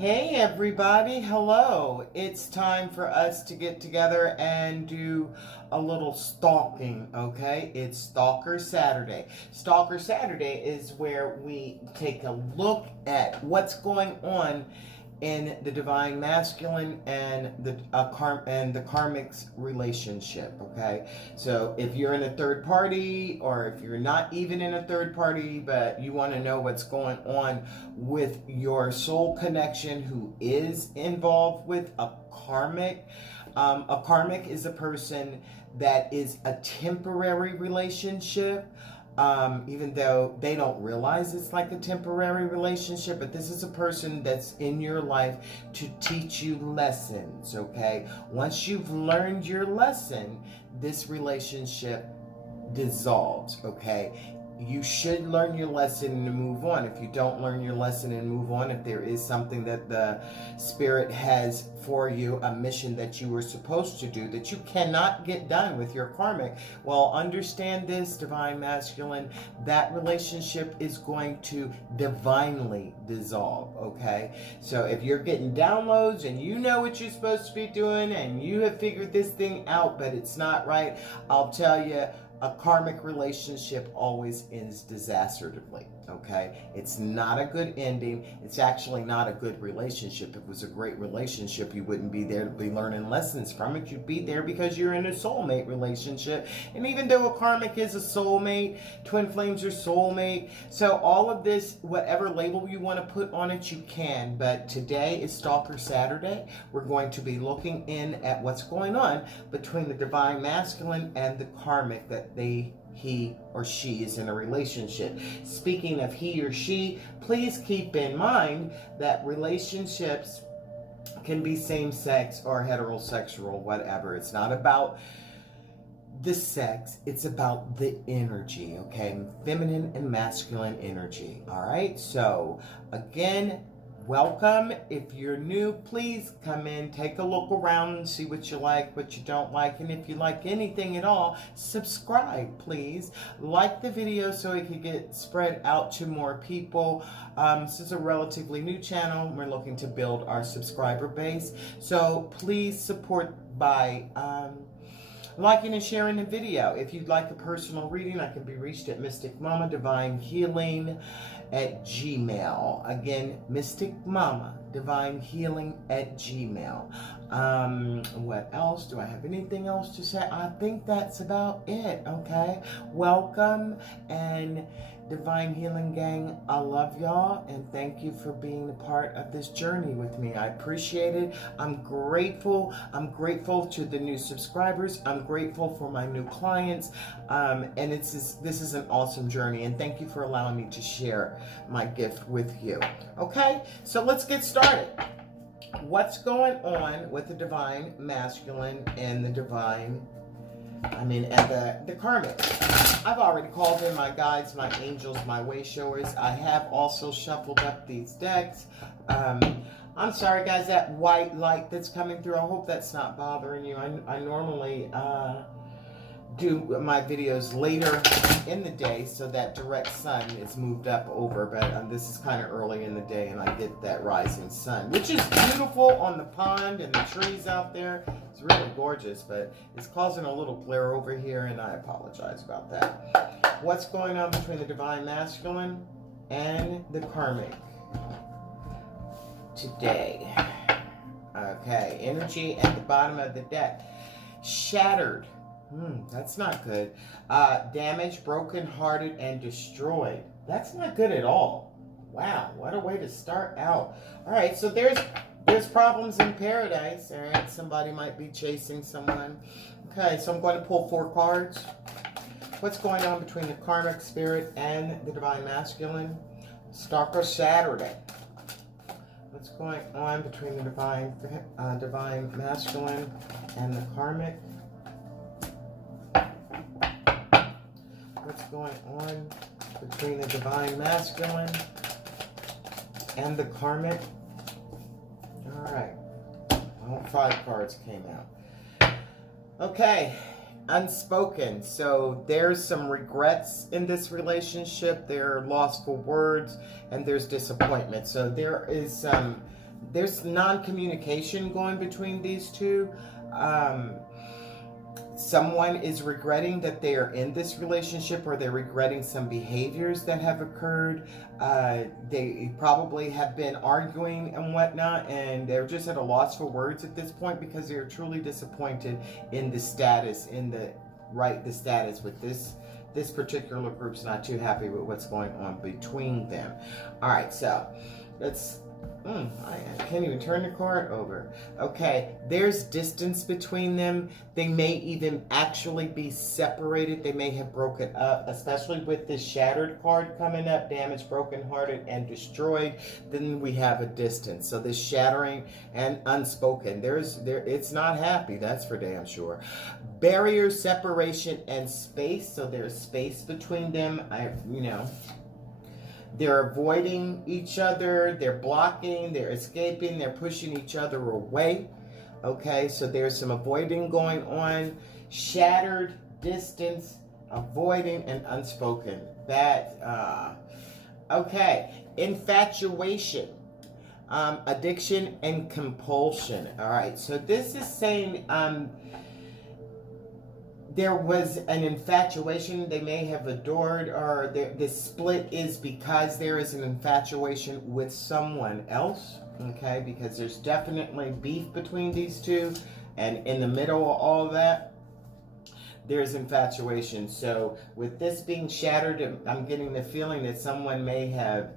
Hey everybody, hello. It's time for us to get together and do a little stalking, okay? It's Stalker Saturday. Stalker Saturday is where we take a look at what's going on in the divine masculine and the karmic's relationship, okay? So if you're in a third party, or if you're not even in a third party but you want to know what's going on with your soul connection who is involved with a karmic is a person that is a temporary relationship, even though they don't realize it's like a temporary relationship. But this is a person that's in your life to teach you lessons, okay? Once you've learned your lesson, this relationship dissolves, okay? You should learn your lesson and move on. If you don't learn your lesson and move on, if there is something that the Spirit has for you, a mission that you were supposed to do that you cannot get done with your karmic, well, understand this, divine masculine, that relationship is going to divinely dissolve, okay? So if you're getting downloads and you know what you're supposed to be doing and you have figured this thing out, but it's not right, I'll tell you, a karmic relationship always ends disastrously, okay? It's not a good ending. It's actually not a good relationship. If it was a great relationship, you wouldn't be there to be learning lessons from it. You'd be there because you're in a soulmate relationship. And even though a karmic is a soulmate, twin flames are soulmate. So all of this, whatever label you want to put on it, you can. But today is Stalker Saturday. We're going to be looking in at what's going on between the divine masculine and the karmic that he or she is in a relationship. Speaking of he or she, please keep in mind that relationships can be same-sex or heterosexual, whatever. It's not about the sex, it's about the energy, okay? Feminine and masculine energy, all right? So, again, welcome. If you're new, please come in, take a look around and see what you like, what you don't like. And if you like anything at all, subscribe, please. Like the video so it can get spread out to more people. This is a relatively new channel. We're looking to build our subscriber base. So please support by liking and sharing the video. If you'd like a personal reading, I can be reached at mysticmamadevinenealing at Gmail. Again, mysticmamadevinenealing at Gmail. What else? Do I have anything else to say? I think that's about it, okay? Welcome, and Divine Healing Gang, I love y'all, and thank you for being a part of this journey with me. I appreciate it. I'm grateful. I'm grateful to the new subscribers. I'm grateful for my new clients, and this is an awesome journey, and thank you for allowing me to share my gift with you. Okay, so let's get started. What's going on with the divine masculine and the the karmic? I've already called in my guides, my angels, my way showers. I have also shuffled up these decks. I'm sorry, guys, that white light that's coming through, I hope that's not bothering you. I normally do my videos later in the day so that direct sun is moved up over, but this is kind of early in the day and I get that rising sun, which is beautiful on the pond and the trees out there. It's really gorgeous, but it's causing a little glare over here, and I apologize about that. What's going on between the divine masculine and the karmic today? Okay, energy at the bottom of the deck. Shattered. That's not good. Damaged, broken-hearted, and destroyed. That's not good at all. Wow, what a way to start out. All right, so there's problems in paradise. All right, somebody might be chasing someone. Okay, so I'm going to pull 4 cards. What's going on between the karmic spirit and the divine masculine? Stalker Saturday. What's going on between the divine masculine and the karmic? What's going on between the divine masculine and the karmic? All right. Well, 5 cards came out. Okay. Unspoken. So there's some regrets in this relationship. There are lost for words, and there's disappointment. So there is some there's non-communication going between these two. Someone is regretting that they are in this relationship, or they're regretting some behaviors that have occurred. They probably have been arguing and whatnot, and they're just at a loss for words at this point because they're truly disappointed in the status, the status with this particular group's not too happy with what's going on between them. All right, so let's. I can't even turn the card over. Okay, there's distance between them. They may even actually be separated. They may have broken up, especially with this shattered card coming up, damaged, brokenhearted, and destroyed. Then we have a distance. So this shattering and unspoken. It's not happy, that's for damn sure. Barrier, separation, and space. So there's space between them. They're avoiding each other, they're blocking, they're escaping, they're pushing each other away. Okay, so there's some avoiding going on. Shattered, distance, avoiding, and unspoken. Okay, infatuation, addiction, and compulsion. All right, so this is saying there was an infatuation. They may have adored, or this split is because there is an infatuation with someone else, okay? Because there's definitely beef between these two, and in the middle of all that, there's infatuation. So with this being shattered, I'm getting the feeling that someone may have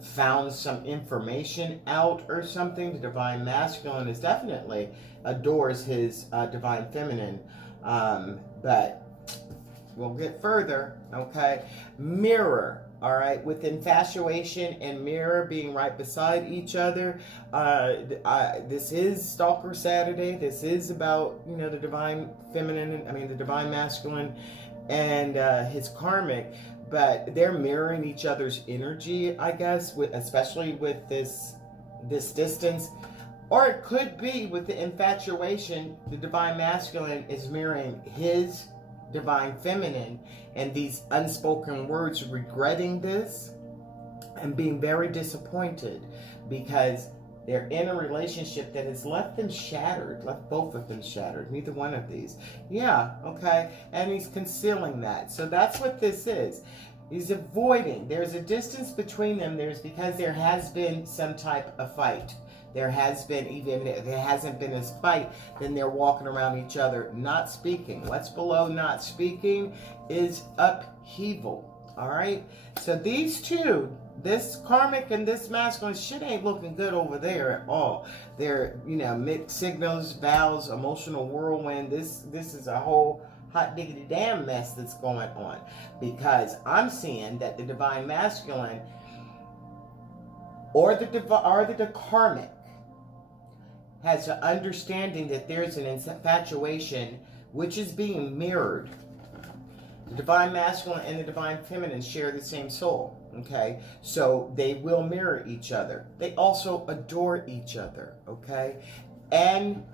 found some information out or something. The divine masculine is definitely adores his divine feminine. But we'll get further, okay? Mirror, all right? With infatuation and mirror being right beside each other, this is Stalker Saturday. This is about, the divine feminine, the divine masculine and his karmic, but they're mirroring each other's energy, I guess, especially with this distance. Or it could be with the infatuation, the divine masculine is mirroring his divine feminine, and these unspoken words, regretting this and being very disappointed because they're in a relationship that has left both of them shattered, neither one of these. Yeah, okay, and he's concealing that. So that's what this is. He's avoiding. There's a distance between them. Because there has been some type of fight. There has been, even if there hasn't been a fight, then they're walking around each other, not speaking. What's below not speaking is upheaval, all right? So these two, this karmic and this masculine, shit ain't looking good over there at all. They're, mixed signals, vows, emotional whirlwind. This is a whole hot diggity damn mess that's going on, because I'm seeing that the divine masculine or the karmic has an understanding that there's an infatuation which is being mirrored. The divine masculine and the divine feminine share the same soul, okay? So they will mirror each other. They also adore each other, okay? And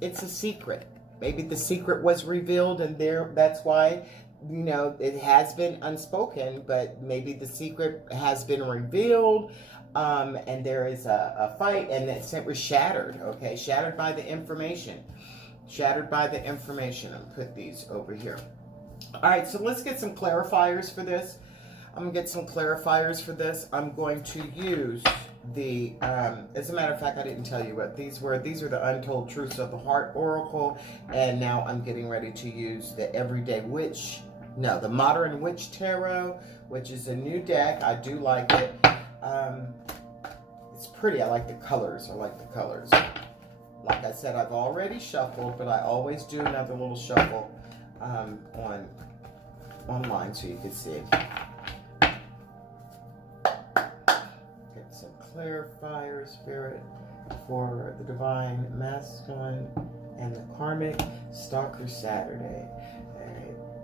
it's a secret. Maybe the secret was revealed, and that's why, it has been unspoken, but maybe the secret has been revealed. And there is a fight, and it was shattered, okay? Shattered by the information. Shattered by the information. I'll put these over here. All right, so let's get some clarifiers for this. I'm going to get some clarifiers for this. I'm going to use as a matter of fact, I didn't tell you what these were. These were the Untold Truths of the Heart Oracle, and now I'm getting ready to use the the Modern Witch Tarot, which is a new deck. I do like it. It's pretty. I like the colors. Like I said, I've already shuffled, but I always do another little shuffle online so you can see. Get some clarifier, Spirit, for the divine masculine and the karmic Stalker Saturday.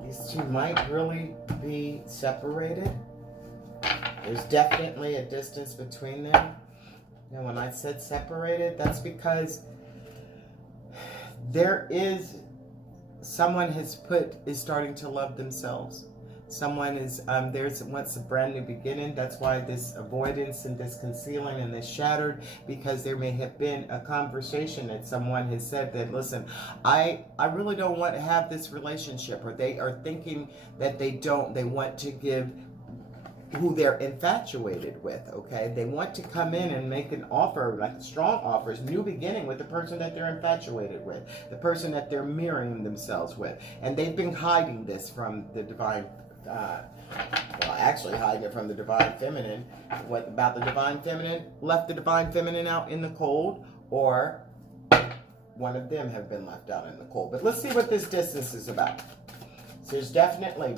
These two might really be separated. There's definitely a distance between them. Now, when I said separated, that's because someone is starting to love themselves. Someone is, wants a brand new beginning. That's why this avoidance and this concealing and this shattered, because there may have been a conversation that someone has said that, listen, I really don't want to have this relationship, or they are thinking that they want to give who they're infatuated with, okay? They want to come in and make an offer, like strong offers, new beginning with the person that they're infatuated with, the person that they're mirroring themselves with. And they've been hiding this from the divine, actually hiding it from the divine feminine. What about the divine feminine? Left the divine feminine out in the cold, or one of them have been left out in the cold. But let's see what this distance is about. So there's definitely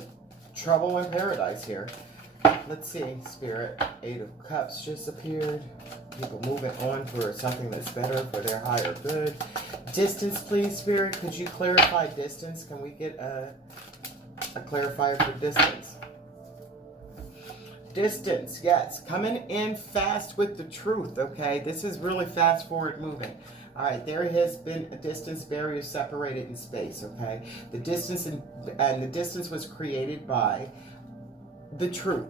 trouble in paradise here. Let's see, Spirit. 8 of Cups just appeared. People moving on for something that's better, for their higher good. Distance, please, Spirit. Could you clarify distance? Can we get a clarifier for distance? Distance, yes. Coming in fast with the truth, okay? This is really fast forward moving. All right, there has been a distance barrier separated in space, okay? The distance and the distance was created by the truth.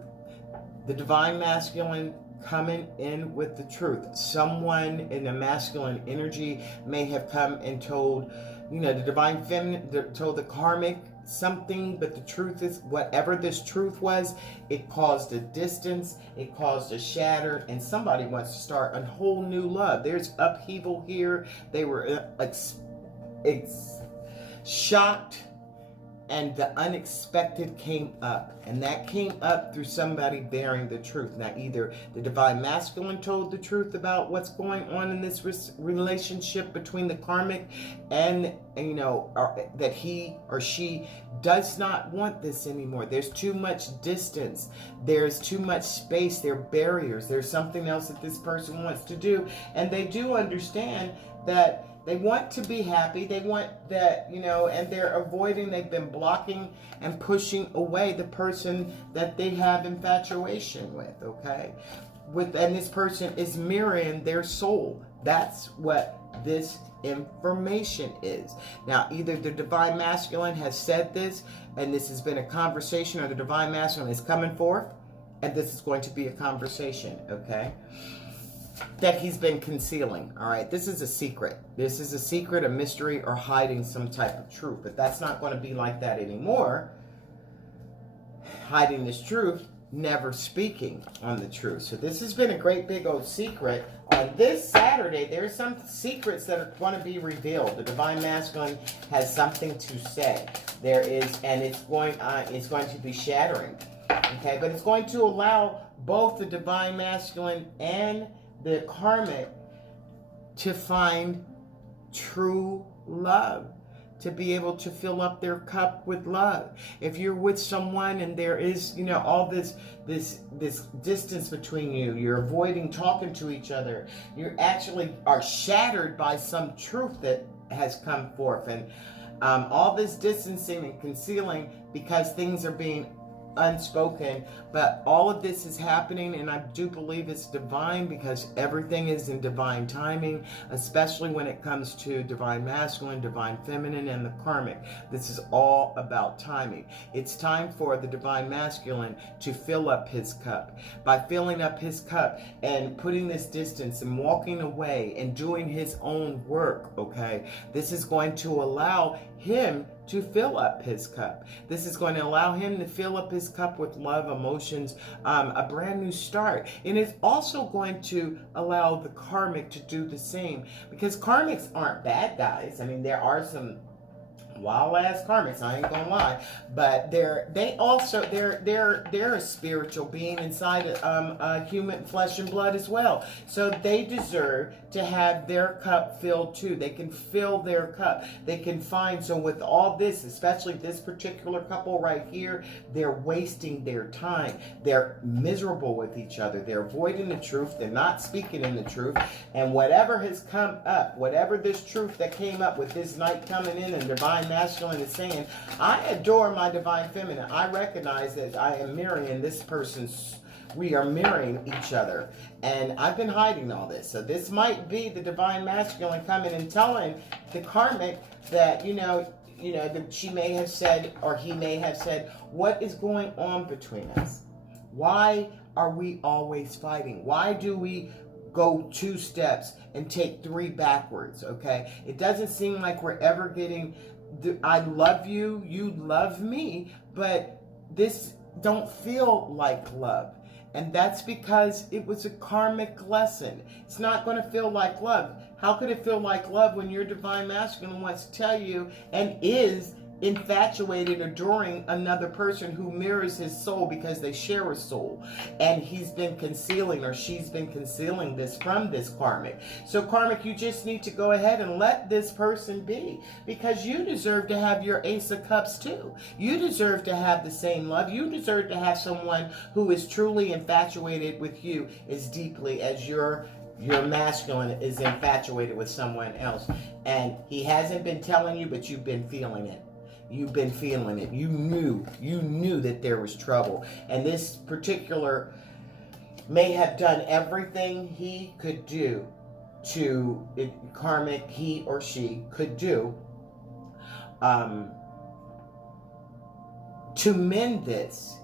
The divine masculine coming in with the truth. Someone in the masculine energy may have come and told, the divine feminine, told the karmic something, but the truth is, whatever this truth was, it caused a distance, it caused a shatter, and somebody wants to start a whole new love. There's upheaval here. They were shocked, and the unexpected came up, and that came up through somebody bearing the truth. Now, either the divine masculine told the truth about what's going on in this relationship between the karmic, and that he or she does not want this anymore. There's too much distance. There's too much space. There are barriers. There's something else that this person wants to do, and they do understand that they want to be happy. They want that, and they're avoiding, they've been blocking and pushing away the person that they have infatuation with, okay? And this person is mirroring their soul. That's what this information is. Now, either the divine masculine has said this, and this has been a conversation, or the divine masculine is coming forth, and this is going to be a conversation, okay? That he's been concealing. All right, this is a secret. This is a secret, a mystery, or hiding some type of truth. But that's not going to be like that anymore. Hiding this truth, never speaking on the truth. So this has been a great big old secret. On this Saturday, there's some secrets that are going to be revealed. The divine masculine has something to say. There is, and it's going to be shattering. Okay, but it's going to allow both the divine masculine and the karmic to find true love, to be able to fill up their cup with love. If you're with someone and there is, all this distance between you, you're avoiding talking to each other, you actually are shattered by some truth that has come forth, and all this distancing and concealing because things are being unspoken, but all of this is happening, and I do believe it's divine, because everything is in divine timing, especially when it comes to divine masculine, divine feminine, and the karmic. This is all about timing. It's time for the divine masculine to fill up his cup. By filling up his cup and putting this distance and walking away and doing his own work, okay, this is going to allow him to fill up his cup. This is going to allow him to fill up his cup with love, emotions, a brand new start. And it's also going to allow the karmic to do the same, because karmics aren't bad guys. I mean, there are some wild ass karmics, I ain't gonna lie, but they're a spiritual being inside human flesh and blood as well, so they deserve to have their cup filled too. They can fill their cup, they can find. So with all this, especially this particular couple right here, they're wasting their time. They're miserable with each other. They're avoiding the truth. They're not speaking in the truth. And whatever has come up, whatever this truth that came up with this night coming in, and divine masculine is saying, I adore my divine feminine. I recognize that I am mirroring this person's, we are mirroring each other. And I've been hiding all this. So this might be the divine masculine coming and telling the karmic that, she may have said, or he may have said, what is going on between us? Why are we always fighting? Why do we go 2 steps and take 3 backwards? Okay, it doesn't seem like we're ever getting I love you, you love me, but this don't feel like love. And that's because it was a karmic lesson. It's not going to feel like love. How could it feel like love when your divine masculine wants to tell you and is infatuated, adoring another person who mirrors his soul because they share a soul, and he's been concealing, or she's been concealing this from this karmic? So karmic, you just need to go ahead and let this person be, because you deserve to have your Ace of Cups too. You deserve to have the same love. You deserve to have someone who is truly infatuated with you as deeply as your masculine is infatuated with someone else. And he hasn't been telling you, but you've been feeling it. You've been feeling it. You knew that there was trouble. And this particular may have done everything he could do to, karmic, he or she could do to mend this,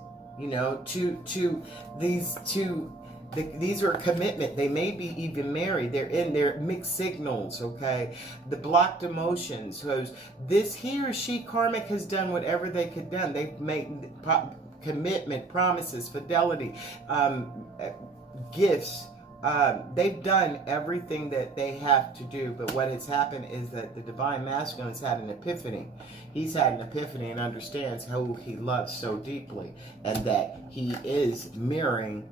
these are a commitment. They may be even married. They're in their mixed signals, okay? The blocked emotions. So this, he or she, karmic, has done whatever they could done. They've made commitment, promises, fidelity, gifts. They've done everything that they have to do. But what has happened is that the divine masculine has had an epiphany. He's had an epiphany and understands who he loves so deeply, and that he is mirroring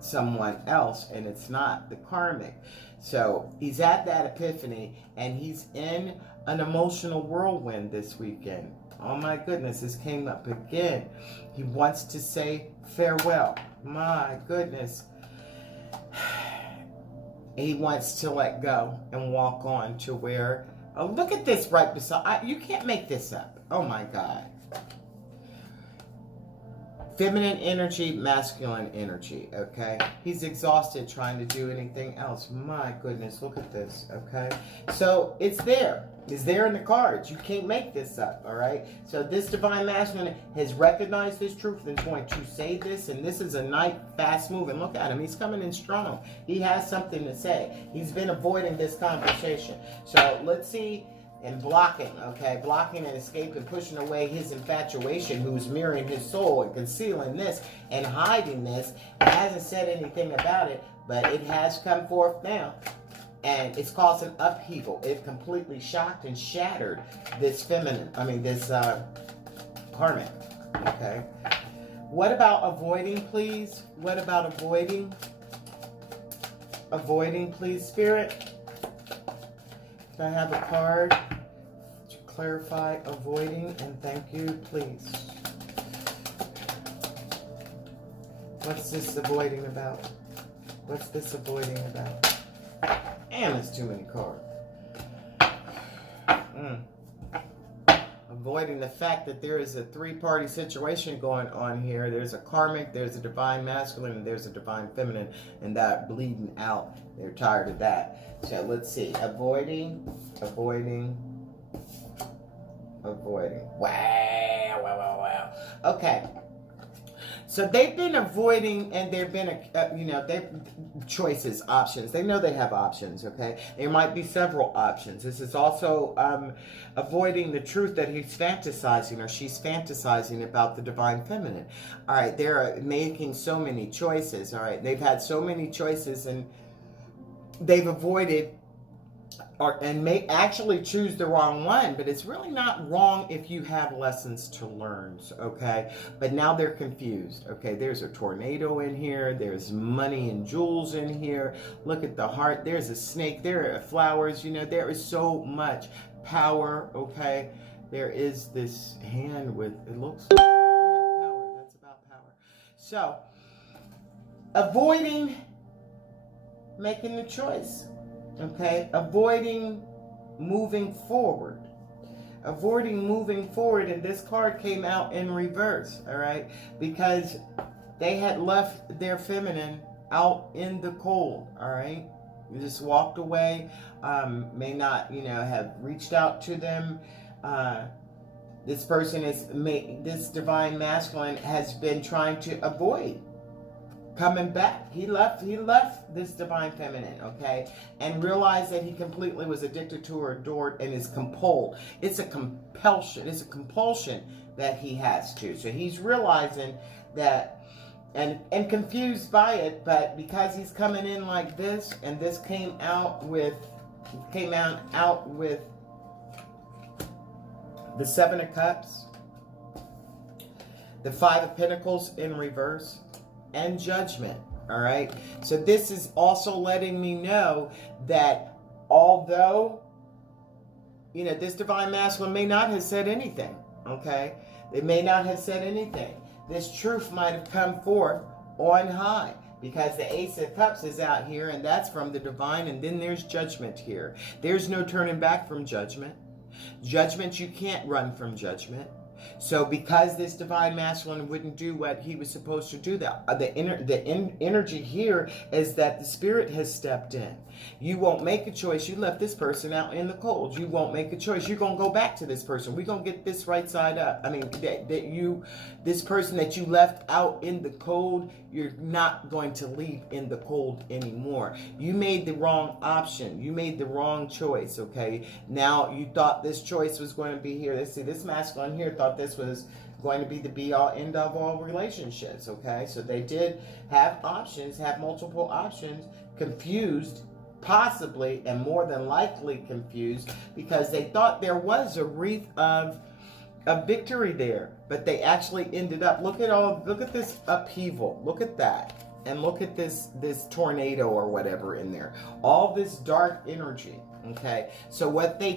someone else, and it's not the karmic. So he's at that epiphany, and he's in an emotional whirlwind this weekend. Oh my goodness, this came up again. He wants to say farewell. My goodness. He wants to let go and walk on to where, oh, look at this right beside, you can't make this up. Oh my God. Feminine energy, masculine energy, okay? He's exhausted trying to do anything else. My goodness, look at this, okay? So it's there. It's there in the cards. You can't make this up, all right? So this divine masculine has recognized this truth and is going to say this, and this is a night fast moving. Look at him. He's coming in strong. He has something to say. He's been avoiding this conversation. So let's see. And blocking, okay? Blocking and escaping, pushing away his infatuation, who's mirroring his soul and concealing this and hiding this. Hasn't said anything about it, but it has come forth now. And it's caused an upheaval. It completely shocked and shattered this this karmic, okay? What about avoiding, please? What about avoiding? Avoiding, please, Spirit? Can I have a card to clarify avoiding, and thank you, please. What's this avoiding about? What's this avoiding about? And it's too many cards. Avoiding the fact that there is a 3-party situation going on here. There's a karmic, there's a divine masculine, and there's a divine feminine, and that bleeding out. They're tired of that. So let's see. Avoiding. Wow. Okay. So they've been avoiding, and there've been they've choices, options. They know they have options, okay? There might be several options. This is also avoiding the truth that he's fantasizing, or she's fantasizing about the divine feminine. All right, they're making so many choices, all right? They've had so many choices, and they've avoided and may actually choose the wrong one, but it's really not wrong if you have lessons to learn, okay? But now they're confused, okay? There's a tornado in here. There's money and jewels in here. Look at the heart. There's a snake. There are flowers. There is so much power, okay? There is this hand with, it looks like power. That's about power. So, avoiding making the choice. Okay, avoiding moving forward. Avoiding moving forward, and this card came out in reverse, all right? Because they had left their feminine out in the cold, all right? You just walked away, may not, have reached out to them, This person this divine masculine has been trying to avoid coming back. He left this divine feminine, okay, and realized that he completely was addicted to or adored and is compelled. It's a compulsion. It's a compulsion that he has to. So he's realizing that, and confused by it, but because he's coming in like this, and this came out with the Seven of Cups, the Five of Pentacles in reverse, and Judgment. All right. So this is also letting me know that although, this divine masculine may not have said anything. Okay. They may not have said anything. This truth might have come forth on high, because the Ace of Cups is out here, and that's from the divine, and then there's Judgment here. There's no turning back from Judgment. Judgment, you can't run from Judgment. So because this divine masculine wouldn't do what he was supposed to do, the energy here is that the spirit has stepped in. You won't make a choice. You left this person out in the cold. You won't make a choice. You're going to go back to this person. We're going to get this right side up. I mean, this person that you left out in the cold, you're not going to leave in the cold anymore. You made the wrong option. You made the wrong choice, okay? Now, you thought this choice was going to be here. Let's see, this masculine here thought this was going to be the be-all, end-of all relationships, okay? So they did have options, have multiple options, confused, possibly, and more than likely confused, because they thought there was a wreath of victory there, but they actually ended up, look at this upheaval, look at that, and look at this tornado or whatever in there, all this dark energy, okay? So what they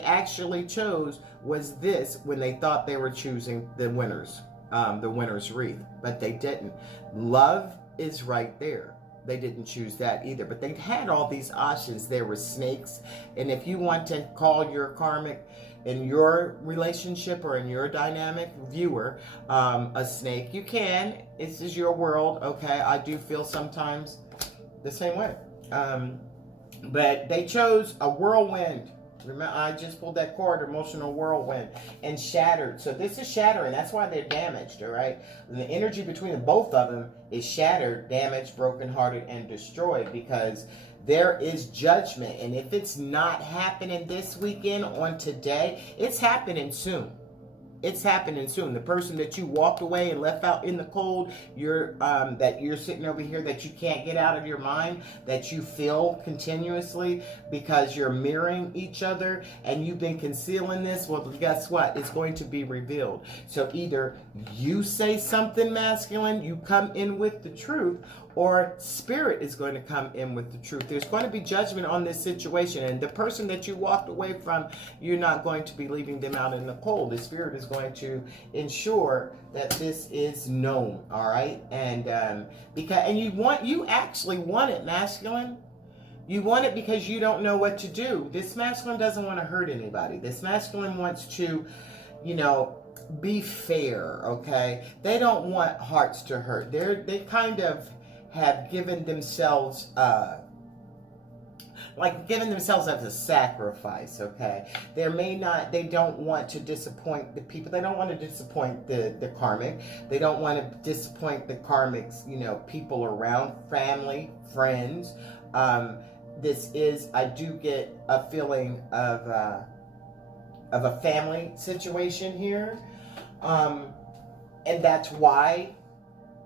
actually chose was this, when they thought they were choosing the winner's wreath, but they didn't. Love is right there. They didn't choose that either, but they had all these options. There were snakes, and if you want to call your karmic in your relationship or in your dynamic viewer a snake, you can. This is your world, okay? I do feel sometimes the same way, but they chose a whirlwind. Remember, I just pulled that card, emotional whirlwind, and shattered. So this is shattering. That's why they're damaged, all right? And the energy between the both of them is shattered, damaged, brokenhearted, and destroyed, because there is judgment. And if it's not happening this weekend on today, it's happening soon. It's happening soon. The person that you walked away and left out in the cold, that you're sitting over here, that you can't get out of your mind, that you feel continuously because you're mirroring each other and you've been concealing this, well, guess what? It's going to be revealed. So either you say something masculine, you come in with the truth, or spirit is going to come in with the truth. There's going to be judgment on this situation, and the person that you walked away from, you're not going to be leaving them out in the cold. The spirit is going to ensure that this is known, all right? And you actually want it, masculine. You want it because you don't know what to do. This masculine doesn't want to hurt anybody. This masculine wants to, be fair, okay? They don't want hearts to hurt. They kind of have given themselves as a sacrifice, okay? They don't want to disappoint the people. They don't want to disappoint the karmic. They don't want to disappoint the karmic's, people around, family, friends. I do get a feeling of a family situation here. And that's why,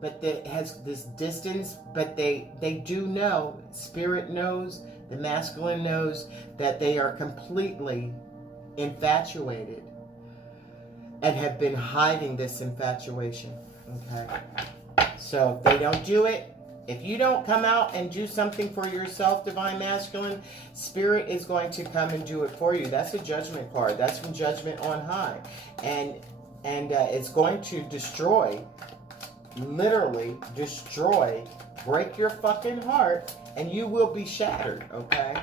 but it has this distance, but they do know, spirit knows, the masculine knows that they are completely infatuated and have been hiding this infatuation, okay? So if they don't do it, if you don't come out and do something for yourself, divine masculine, spirit is going to come and do it for you. That's a judgment card. That's from Judgment on high. And it's going to literally destroy, break your fucking heart, and you will be shattered, okay?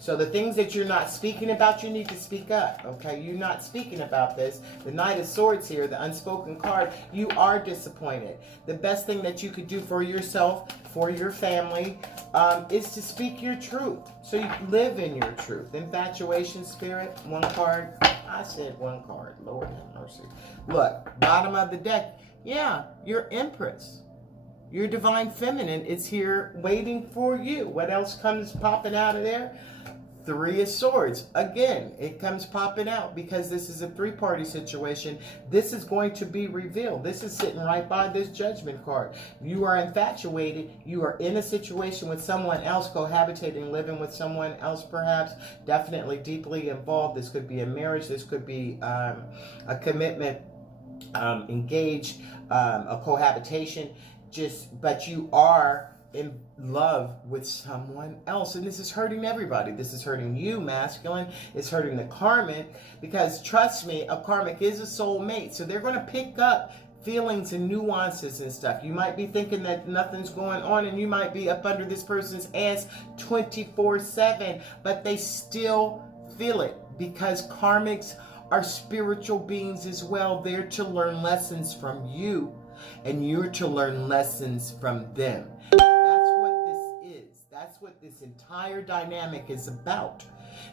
So the things that you're not speaking about, you need to speak up, okay? You're not speaking about this. The Knight of Swords here, the unspoken card, you are disappointed. The best thing that you could do for yourself, for your family, is to speak your truth. So you live in your truth. Infatuation, Spirit, one card. I said one card. Lord have mercy. Look, bottom of the deck. Yeah, your Empress. Your Divine Feminine is here waiting for you. What else comes popping out of there? Three of Swords. Again, it comes popping out because this is a three-party situation. This is going to be revealed. This is sitting right by this Judgment card. You are infatuated. You are in a situation with someone else, cohabitating, living with someone else perhaps. Definitely deeply involved. This could be a marriage. This could be a commitment, engaged, a cohabitation. But you are in love with someone else, and this is hurting everybody. This is hurting you, masculine. It's hurting the karmic, because trust me, a karmic is a soulmate, so they're going to pick up feelings and nuances and stuff. You might be thinking that nothing's going on, and you might be up under this person's ass 24/7, but they still feel it, because karmics are spiritual beings as well. They're to learn lessons from you, and you're to learn lessons from them. That's what this is. That's what this entire dynamic is about.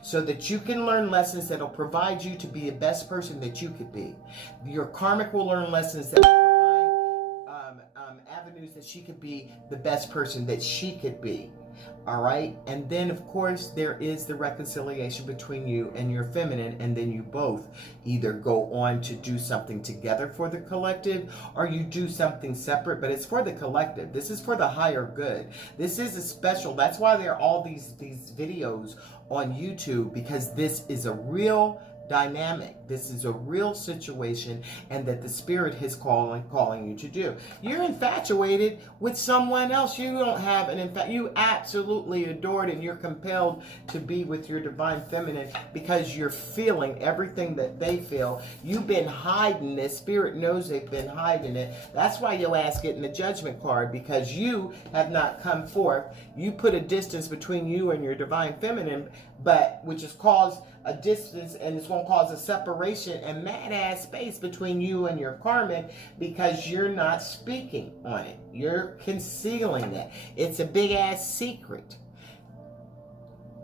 So that you can learn lessons that will provide you to be the best person that you could be. Your karmic will learn lessons that will provide avenues that she could be the best person that she could be. All right. And then, of course, there is the reconciliation between you and your feminine. And then you both either go on to do something together for the collective, or you do something separate, but it's for the collective. This is for the higher good. This is a special. That's why there are all these videos on YouTube, because this is a real dynamic. This is a real situation, and that the spirit is calling you to do. You're infatuated with someone else. You don't have you absolutely adored, and you're compelled to be with your divine feminine because you're feeling everything that they feel. You've been hiding this. Spirit knows they've been hiding it. That's why your ass getting the Judgment card, because you have not come forth. You put a distance between you and your divine feminine, which has caused a distance, and it's going to cause a separation and mad ass space between you and your karmic, because you're not speaking on it. You're concealing it. It's a big ass secret,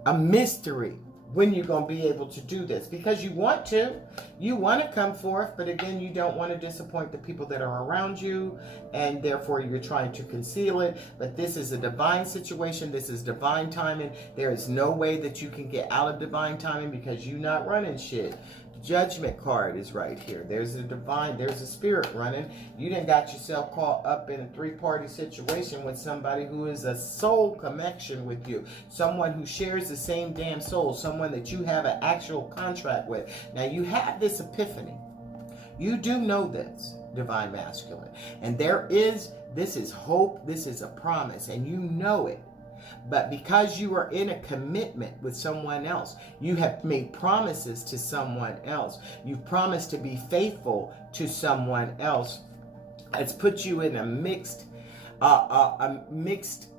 a mystery. When you're going to be able to do this, because you want to come forth, but again, you don't want to disappoint the people that are around you, and therefore you're trying to conceal it. But this is a divine situation. This is divine timing. There is no way that you can get out of divine timing, because you're not running shit. Judgment card is right here. There's a spirit running. You done got yourself caught up in a three-party situation with somebody who is a soul connection with you. Someone who shares the same damn soul. Someone that you have an actual contract with. Now you have this epiphany. You do know this, divine masculine. And this is hope. This is a promise. And you know it. But because you are in a commitment with someone else, you have made promises to someone else. You've promised to be faithful to someone else. It's put you in a mixed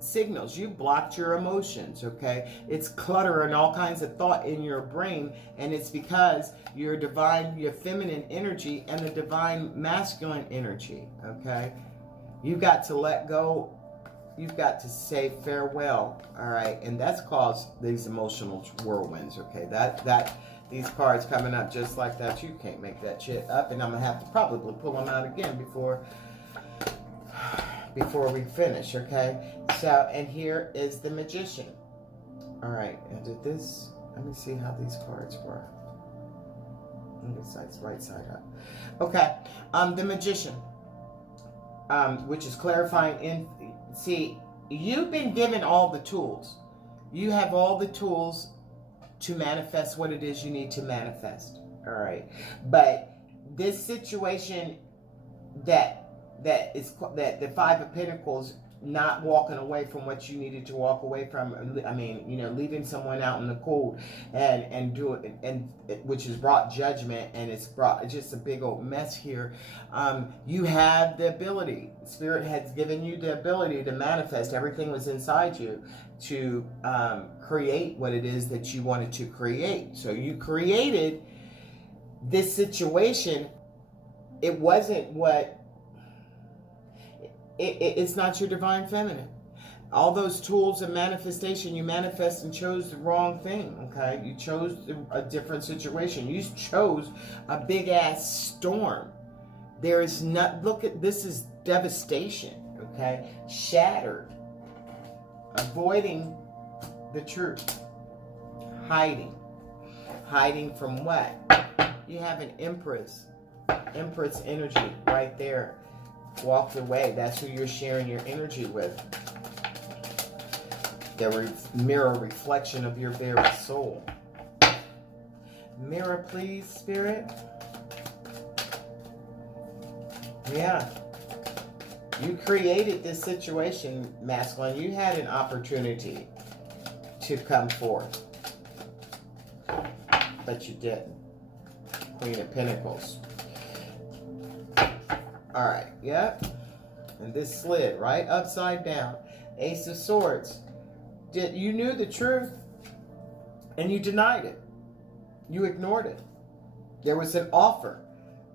signals. You blocked your emotions, okay? It's clutter and all kinds of thought in your brain, and it's because your feminine energy and the divine masculine energy, okay? You've got to let go. You've got to say farewell, all right? And that's caused these emotional whirlwinds, okay? These cards coming up just like that, you can't make that shit up, and I'm gonna have to probably pull them out again before we finish, okay? So, and here is the Magician. All right, and let me see how these cards were. This side's right side up. Okay, the Magician, which is clarifying. See, you've been given all the tools. You have all the tools to manifest what it is you need to manifest. All right. But this situation that the Five of Pentacles not walking away from what you needed to walk away from. I mean, you know, leaving someone out in the cold and do it, and which has brought judgment, and it's brought just a big old mess here. You have the ability. Spirit has given you the ability to manifest. Everything was inside you to create what it is that you wanted to create. So you created this situation. It wasn't what it's not your divine feminine. All those tools of manifestation, you manifest and chose the wrong thing, okay? You chose a different situation. You chose a big ass storm. There is not, look at, this is devastation, okay? Shattered. Avoiding the truth. Hiding. Hiding from what? You have an Empress energy right there. Walked away. That's who you're sharing your energy with. The mirror reflection of your very soul. Mirror, please, Spirit. Yeah. You created this situation, masculine. You had an opportunity to come forth. But you didn't. Queen of Pentacles. All right, yep. And this slid right upside down. Ace of Swords. You knew the truth and you denied it. You ignored it. There was an offer.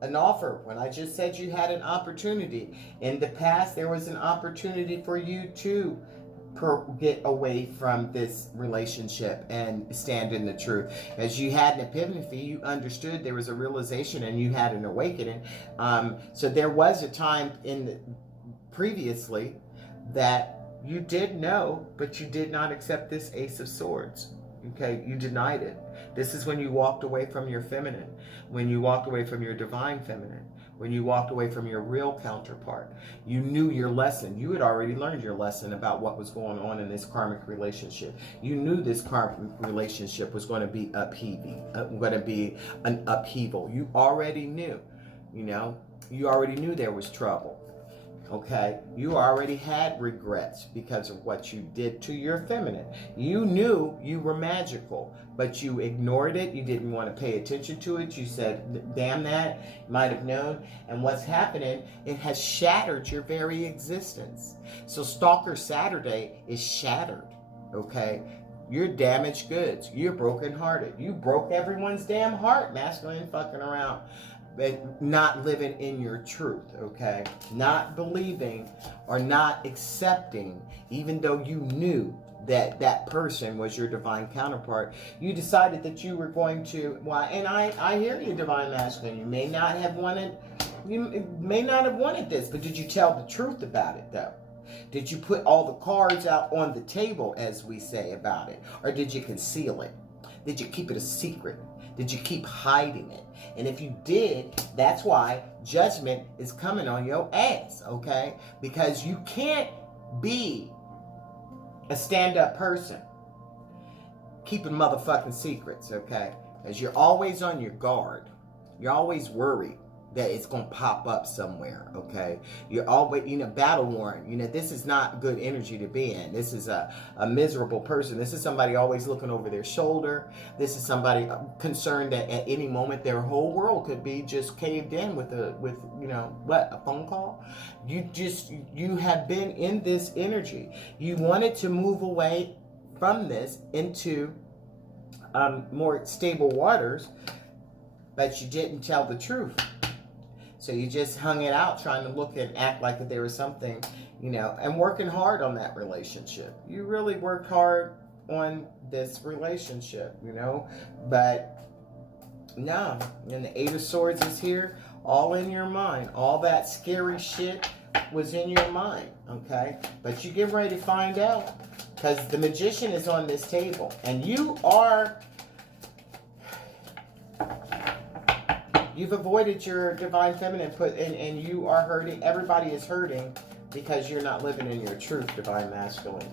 An offer. When I just said you had an opportunity. In the past, there was an opportunity for you to get away from this relationship and stand in the truth. As you had an epiphany, you understood, there was a realization, and you had an awakening. So there was a time previously that you did know, but you did not accept this Ace of Swords. Okay, you denied it. This is when you walked away from your feminine, when you walked away from your divine feminine, when you walked away from your real counterpart. You knew your lesson. You had already learned your lesson about what was going on in this karmic relationship. You knew this karmic relationship was going to be an upheaval. You already knew, you know, you already knew there was trouble. Okay, you already had regrets because of what you did to your feminine. You knew you were magical, but you ignored it. You didn't want to pay attention to it. You said, damn that, might have known. And what's happening, it has shattered your very existence. So Stalker Saturday is shattered, okay? You're damaged goods. You're brokenhearted. You broke everyone's damn heart, masculine fucking around. But not living in your truth, okay? Not believing or not accepting, even though you knew that that person was your divine counterpart. You decided that you were going to, and I hear you, divine masculine. You may not have wanted this, but did you tell the truth about it, though? Did you put all the cards out on the table, as we say, about it? Or did you conceal it? Did you keep it a secret? Did you keep hiding it? And if you did, that's why judgment is coming on your ass, okay? Because you can't be a stand-up person keeping motherfucking secrets, okay? Because you're always on your guard. You're always worried that it's going to pop up somewhere, okay? You're always, battle worn. This is not good energy to be in. This is a miserable person. This is somebody always looking over their shoulder. This is somebody concerned that at any moment their whole world could be just caved in with a phone call? You have been in this energy. You wanted to move away from this into more stable waters, but you didn't tell the truth. So you just hung it out, trying to look and act like there was something, and working hard on that relationship. You really worked hard on this relationship, but no. And the Eight of Swords is here, all in your mind. All that scary shit was in your mind, okay? But you get ready to find out, because the Magician is on this table, and you've avoided your divine feminine and you are hurting. Everybody is hurting because you're not living in your truth, divine masculine.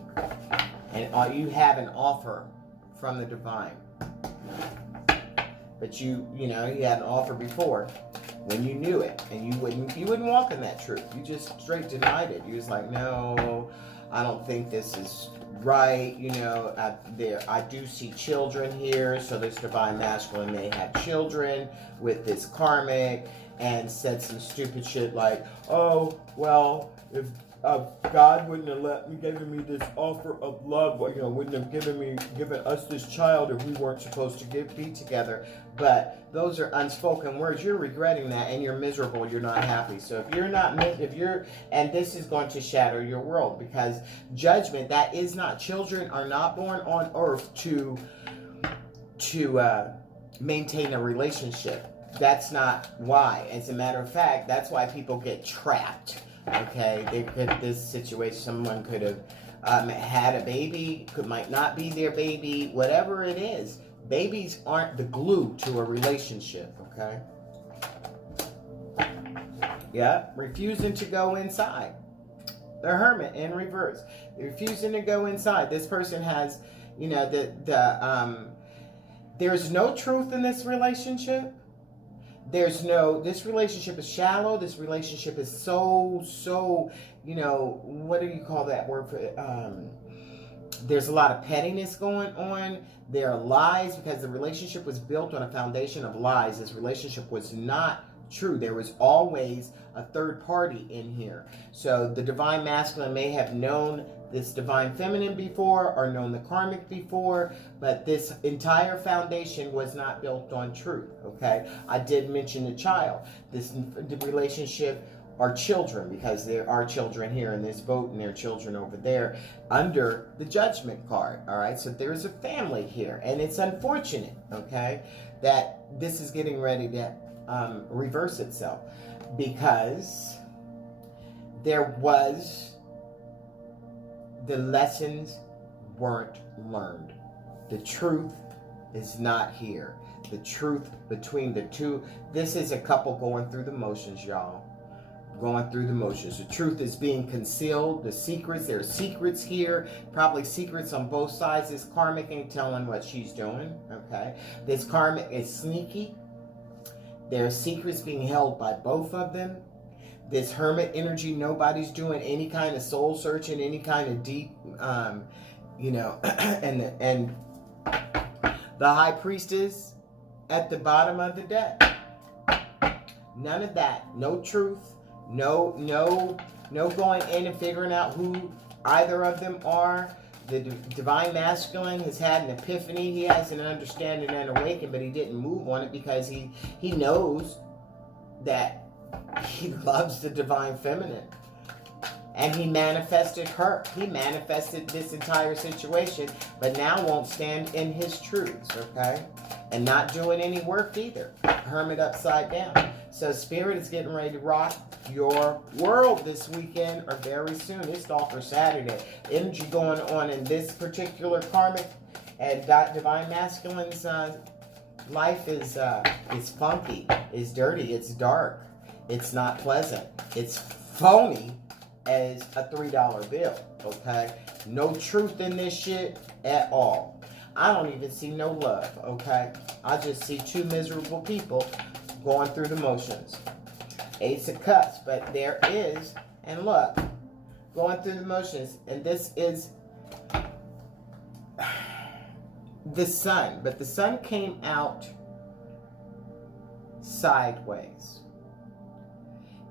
And you have an offer from the divine. But you had an offer before. when you knew it, and you wouldn't walk in that truth. You just straight denied it. You was like, no, I don't think this is right. You know, I do see children here, so this divine masculine may have children with this karmic, and said some stupid shit like, oh, well, if God wouldn't have given me this offer of love, you know, wouldn't have given us this child if we weren't supposed to be together. But those are unspoken words. You're regretting that, and you're miserable. You're not happy. So and this is going to shatter your world, because judgment, that is not, children are not born on earth to maintain a relationship. That's not why. As a matter of fact, that's why people get trapped. Okay, this situation, someone could have had a baby, might not be their baby, whatever it is. Babies aren't the glue to a relationship, okay? Yeah, refusing to go inside. The Hermit in reverse. They're refusing to go inside. This person has, you know, there's no truth in this relationship. This relationship is shallow. This relationship is so, you know, what do you call that word for it? There's a lot of pettiness going on. There are lies, because the relationship was built on a foundation of lies. This relationship was not true. There was always a third party in here. So the divine masculine may have known this divine feminine before, or known the karmic before, but this entire foundation was not built on truth, okay? I did mention the child. The relationship are children, because there are children here in this boat, and there are children over there under the judgment card, all right? So there's a family here, and it's unfortunate, okay, that this is getting ready to reverse itself, because the lessons weren't learned. The truth is not here. The truth between the two. This is a couple going through the motions, y'all. Going through the motions. The truth is being concealed. The secrets, there are secrets here. Probably secrets on both sides. This karmic ain't telling what she's doing, okay? This karmic is sneaky. There are secrets being held by both of them. This hermit energy, nobody's doing any kind of soul searching, any kind of deep, you know, and the high priestess at the bottom of the deck. None of that. No truth. No going in and figuring out who either of them are. The divine masculine has had an epiphany. He has an understanding and awakening, but he didn't move on it, because he knows that he loves the divine feminine. And he manifested her. He manifested this entire situation, but now won't stand in his truths, okay? And not doing any work either. Hermit upside down. So Spirit is getting ready to rock your world this weekend, or very soon. It's Stalker Saturday. Energy going on in this particular karmic and divine masculine's life is funky, it's dirty, it's dark, it's not pleasant, it's phony as a $3 bill, okay? No truth in this shit at all. I don't even see no love, okay? I just see two miserable people going through the motions. Ace of Cups, but there is, and look, going through the motions, and this is the sun, but the sun came out sideways.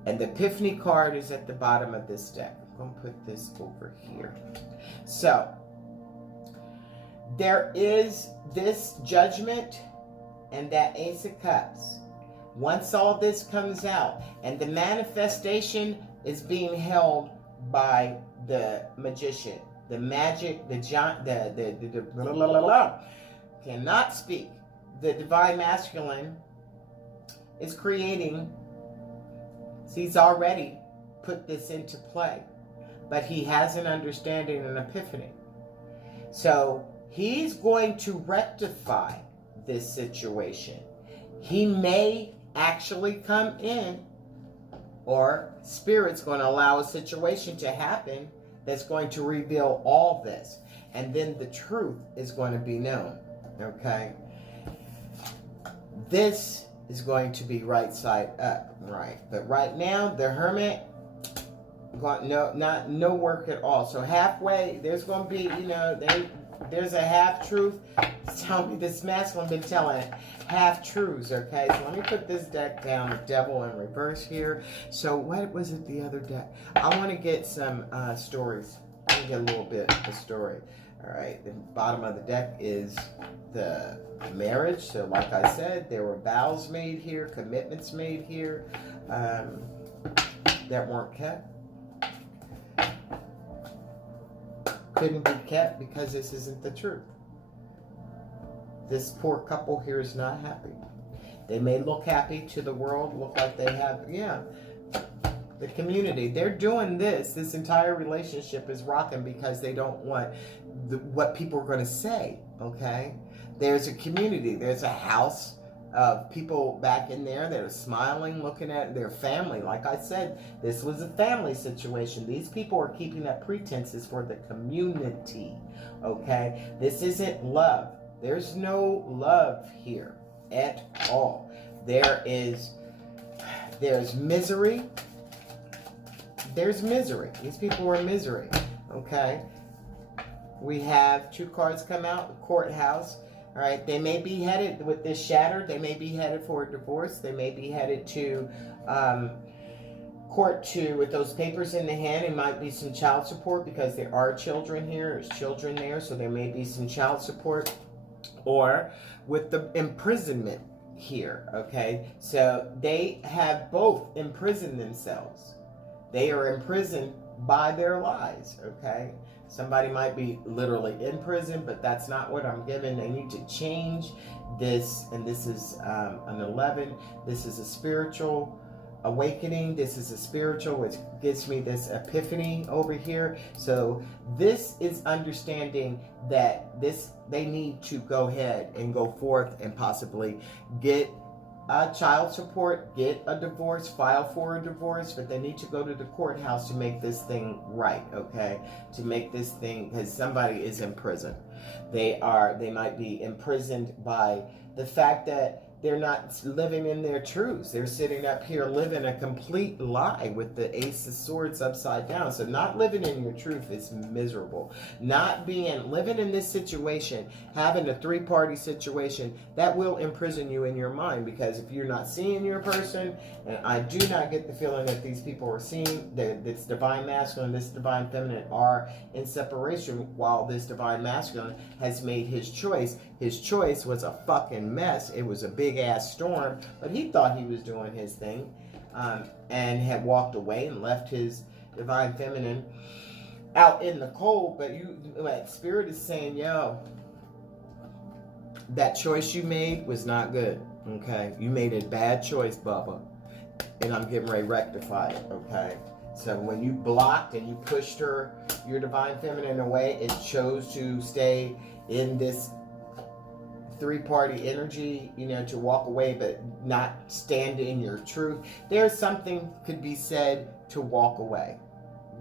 And the Epiphany card is at the bottom of this deck. I'm going to put this over here. So, there is this judgment and that Ace of Cups. Once all this comes out, and the manifestation is being held by the magician, the magic, the blah, blah, blah, blah, cannot speak. The divine masculine is creating. He's already put this into play, but he has an understanding and epiphany. So he's going to rectify this situation. He may actually come in, or Spirit's going to allow a situation to happen that's going to reveal all this, and then the truth is going to be known, okay? This is going to be right side up, right? But right now, the Hermit, no work at all. So halfway, there's going to be, you know, there's a half truth. Tell me, this masculine been telling half truths, okay? So let me put this deck down, the Devil in reverse here. So what was it the other deck? I want to get some stories. I want to get a little bit of story. All right, the bottom of the deck is the marriage. So like I said, there were vows made here, commitments made here that weren't kept. Couldn't be kept because this isn't the truth. This poor couple here is not happy. They may look happy to the world, look like they have, yeah. The community, they're doing this entire relationship is rocking because they don't want what people are going to say, okay? There's a community, there's a house of people back in there that are smiling, looking at their family. Like I said, this was a family situation. These people are keeping up pretenses for the community, okay? This isn't love. There's no love here at all. There's misery. There's misery. These people are in misery, okay? We have 2 cards come out, courthouse. All right, they may be headed, with this shattered, they may be headed for a divorce. They may be headed to court with those papers in the hand. It might be some child support because there are children here. There's children there, so there may be some child support. Or with the imprisonment here, okay? So they have both imprisoned themselves. They are imprisoned by their lies, okay? Somebody might be literally in prison, but that's not what I'm giving. They need to change this, and this is an 11. This is a spiritual awakening. This is a spiritual, which gives me this epiphany over here. So this is understanding that they need to go ahead and go forth and possibly get child support, get a divorce, file for a divorce, but they need to go to the courthouse to make this thing right, okay? To make this thing, because somebody is in prison. They might be imprisoned by the fact that they're not living in their truths. They're sitting up here living a complete lie with the Ace of Swords upside down. So not living in your truth is miserable. Living in this situation, having a 3-party situation, that will imprison you in your mind, because if you're not seeing your person, and I do not get the feeling that these people are seeing, that this divine masculine, this divine feminine are in separation while this divine masculine has made his choice. His choice was a fucking mess. It was a big ass storm, but he thought he was doing his thing, and had walked away and left his divine feminine out in the cold. But Spirit is saying, yo, that choice you made was not good, okay? You made a bad choice, Bubba, and I'm getting ready to rectify it, okay? So when you blocked and you pushed your divine feminine away, it chose to stay in this 3-party energy, to walk away but not stand in your truth. There's something could be said to walk away.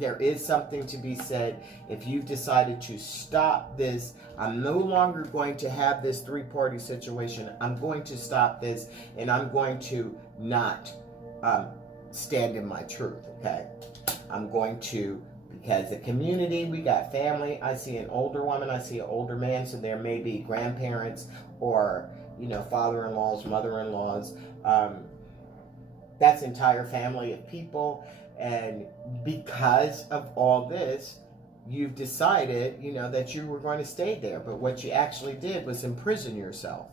There is something to be said if you've decided to stop this. I'm no longer going to have this 3-party situation. I'm going to stop this, and I'm going to not stand in my truth, okay? I'm going to, because the community, we got family. I see an older woman, I see an older man, so there may be grandparents or, father-in-laws, mother-in-laws. That's entire family of people. And because of all this, you've decided, that you were going to stay there. But what you actually did was imprison yourself.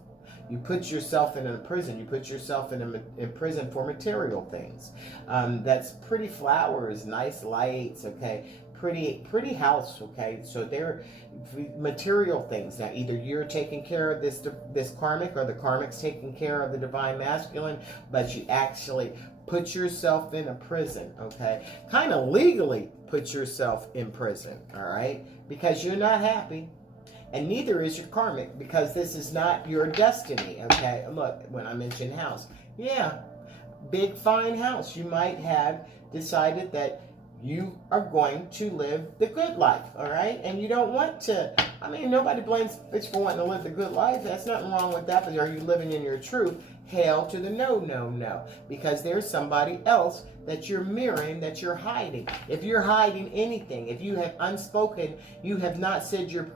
You put yourself in a prison. You put yourself in prison for material things. That's pretty flowers, nice lights, okay? Pretty house, okay? So they're material things. Now, either you're taking care of this karmic, or the karmic's taking care of the divine masculine, but you actually put yourself in a prison, okay? Kind of legally put yourself in prison, all right? Because you're not happy. And neither is your karmic, because this is not your destiny, okay? Look, when I mention house, yeah, big fine house. You might have decided that you are going to live the good life, all right? And you don't want to, nobody blames bitch for wanting to live the good life. There's nothing wrong with that, but are you living in your truth? Hell to the no, no, no. Because there's somebody else that you're mirroring, that you're hiding. If you're hiding anything, if you have unspoken, you have not said your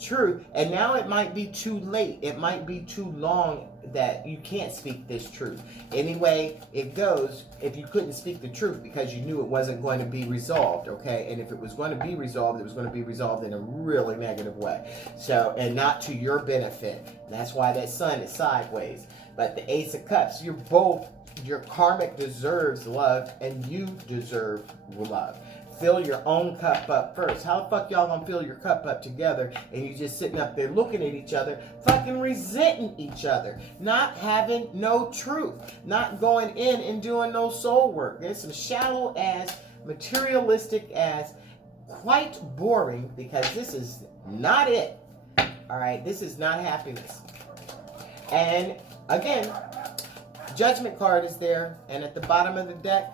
truth, and now it might be too late. It might be too long that you can't speak this truth. Anyway, it goes, if you couldn't speak the truth because you knew it wasn't going to be resolved, okay? And if it was going to be resolved, it was going to be resolved in a really negative way. So, and not to your benefit. That's why that sun is sideways. But the Ace of Cups, you're both, your karmic deserves love and you deserve love. Fill your own cup up first. How the fuck y'all gonna fill your cup up together and you just sitting up there looking at each other, fucking resenting each other, not having no truth, not going in and doing no soul work. There's some shallow ass, materialistic ass, quite boring, because this is not it. All right, this is not happiness. And again, Judgment card is there, and at the bottom of the deck,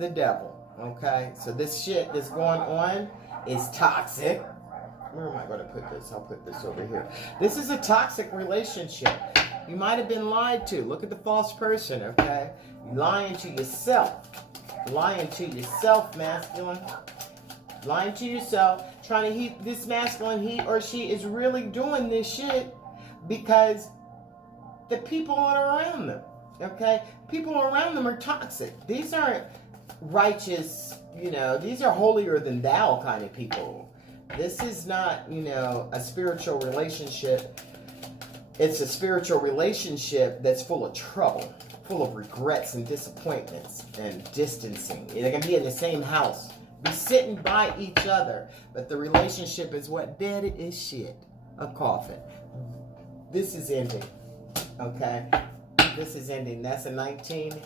the devil. Okay, so this shit that's going on is toxic. Where am I going to put this? I'll put this over here. This is a toxic relationship. You might have been lied to. Look at the false person, okay? Lying to yourself. Lying to yourself, masculine. Lying to yourself. Trying to heat this masculine, he or she is really doing this shit because the people that are around them, okay? People around them are toxic. These aren't righteous, these are holier than thou kind of people. This is not, a spiritual relationship. It's a spiritual relationship that's full of trouble, full of regrets and disappointments and distancing. They're going to be in the same house, be sitting by each other, but the relationship is what? Dead as shit. A coffin. This is ending, okay? This is ending. That's a 19.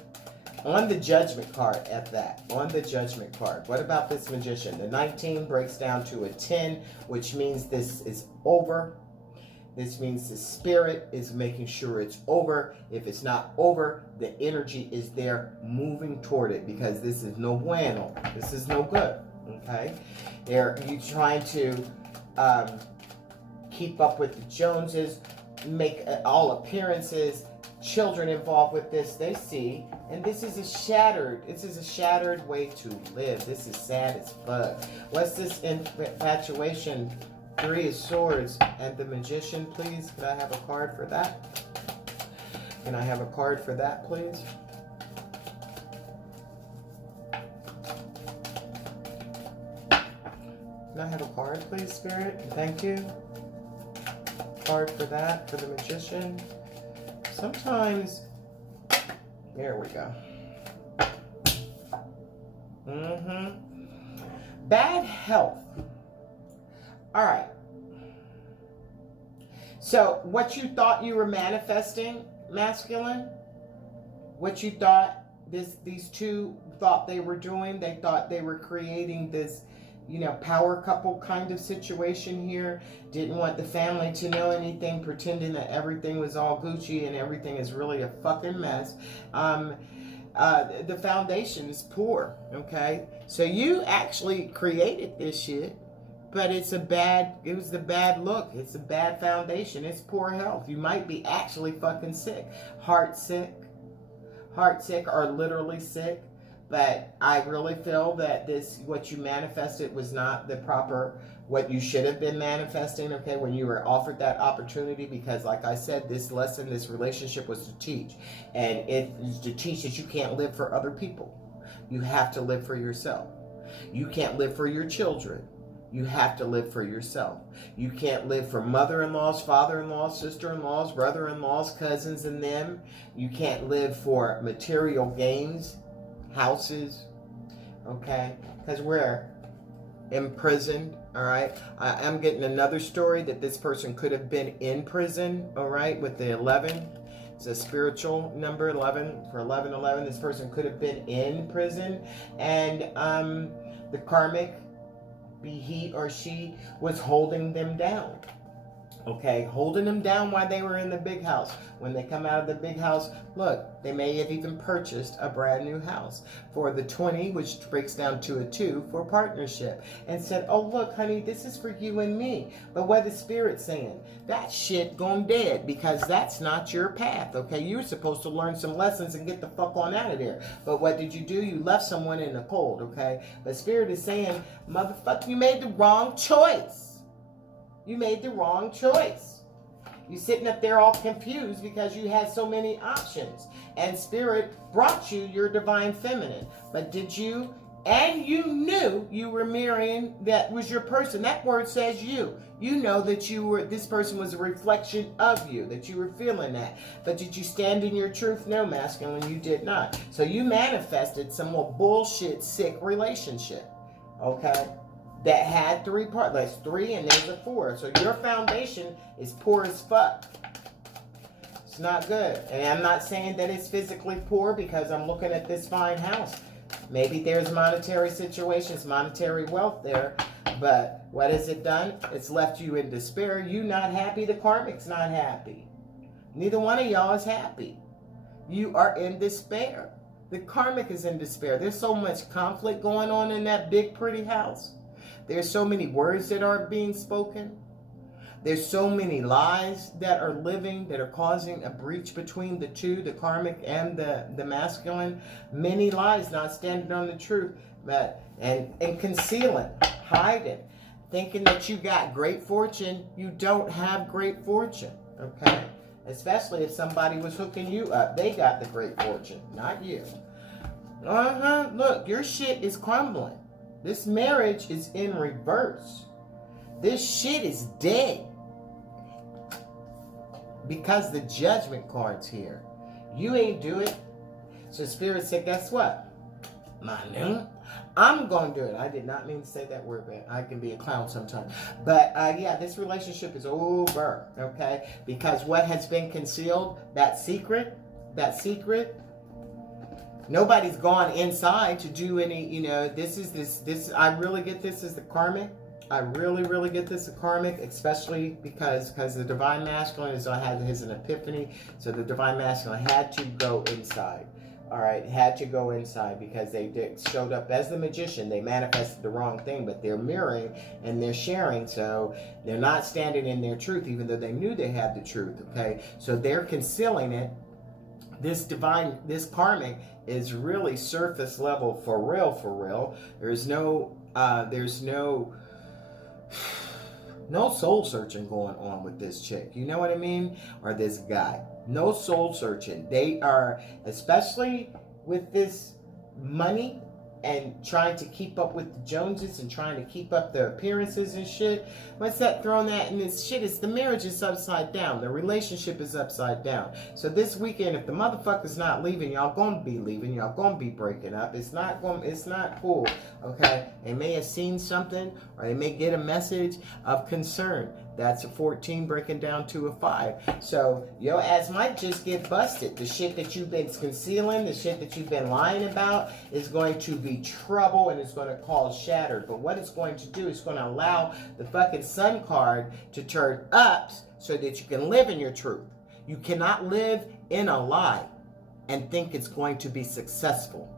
On the Judgment card at that. On the Judgment card. What about this Magician? The 19 breaks down to a 10, which means this is over. This means the spirit is making sure it's over. If it's not over, the energy is there moving toward it, because this is no bueno. This is no good. Okay? You trying to keep up with the Joneses, make all appearances. Children involved with this, they see, and this is a shattered way to live. This is sad as fuck. What's this infatuation? 3 of Swords and the Magician, please. Can I have a card for that? Can I have a card for that, please? Can I have a card, please, Spirit? Thank you. Card for that, for the Magician. Sometimes, there we go. Bad health. All right. So what you thought you were manifesting, masculine, what you thought these two thought they were doing, they thought they were creating this, power couple kind of situation here. Didn't want the family to know anything, pretending that everything was all Gucci and everything is really a fucking mess. The foundation is poor, okay? So you actually created this shit, but it was the bad look. It's a bad foundation. It's poor health. You might be actually fucking sick. Heart sick or literally sick. But I really feel that what you manifested was not the proper, what you should have been manifesting, okay, when you were offered that opportunity, because like I said, this lesson, this relationship was to teach. And it is to teach that you can't live for other people. You have to live for yourself. You can't live for your children. You have to live for yourself. You can't live for mother-in-laws, father-in-laws, sister-in-laws, brother-in-laws, cousins and them. You can't live for material gains, houses, okay? Because we're imprisoned, all right? I am getting another story that this person could have been in prison, all right, with the 11. It's a spiritual number, 11. For 1111, this person could have been in prison. And the karmic, be he or she, was holding them down. Okay, holding them down while they were in the big house. When they come out of the big house, look, they may have even purchased a brand new house for the 20, which breaks down to a 2 for partnership, and said, oh, look, honey, this is for you and me. But what is Spirit saying? That shit gone dead, because that's not your path, okay? You're supposed to learn some lessons and get the fuck on out of there. But what did you do? You left someone in the cold, okay? But Spirit is saying, motherfucker, you made the wrong choice. You made the wrong choice. You're sitting up there all confused because you had so many options. And Spirit brought you your divine feminine. But did you? And you knew you were marrying, that was your person. That word says you. You know that you were, this person was a reflection of you, that you were feeling that. But did you stand in your truth? No, masculine, you did not. So you manifested some more bullshit, sick relationship. Okay? That had 3 parts. That's 3 and there's a 4. So your foundation is poor as fuck. It's not good. And I'm not saying that it's physically poor, because I'm looking at this fine house. Maybe there's monetary situations, monetary wealth there. But what has it done? It's left you in despair. You not happy. The Karmic's not happy. Neither one of y'all is happy. You are in despair. The Karmic is in despair. There's so much conflict going on in that big, pretty house. There's so many words that aren't being spoken. There's so many lies that are living, that are causing a breach between the two, the Karmic and the masculine. Many lies, not standing on the truth, but and concealing, hiding, thinking that you got great fortune. You don't have great fortune, okay? Especially if somebody was hooking you up. They got the great fortune, not you. Look, your shit is crumbling. This marriage is in reverse. This shit is dead. Because the judgment card's here. You ain't do it. So Spirit said, guess what? I'm going to do it. I did not mean to say that word, man. I can be a clown sometimes. But yeah, this relationship is over. Okay? Because what has been concealed, that secret, nobody's gone inside to do any, this, I really get this as the Karmic. I really get this as Karmic, especially because the Divine Masculine had his an epiphany. So the Divine Masculine had to go inside. All right, had to go inside because they showed up as the magician. They manifested the wrong thing, but they're mirroring and they're sharing. So they're not standing in their truth, even though they knew they had the truth, okay? So they're concealing it. This Karmic is really surface level for real. There's no soul searching going on with this chick. You know what I mean? Or this guy. No soul searching. They are, especially with this money and trying to keep up with the Joneses and trying to keep up their appearances and shit. What's that throwing that in this shit? It's the marriage is upside down. The relationship is upside down. So this weekend, if the motherfucker's not leaving, y'all gonna be leaving. Y'all gonna be breaking up. It's not cool. Okay? They may have seen something, or they may get a message of concern. That's a 14 breaking down to a 5. So your ass might just get busted. The shit that you've been concealing, the shit that you've been lying about is going to be trouble, and it's going to cause shattered. But what it's going to do is going to allow the fucking Sun card to turn up so that you can live in your truth. You cannot live in a lie and think it's going to be successful.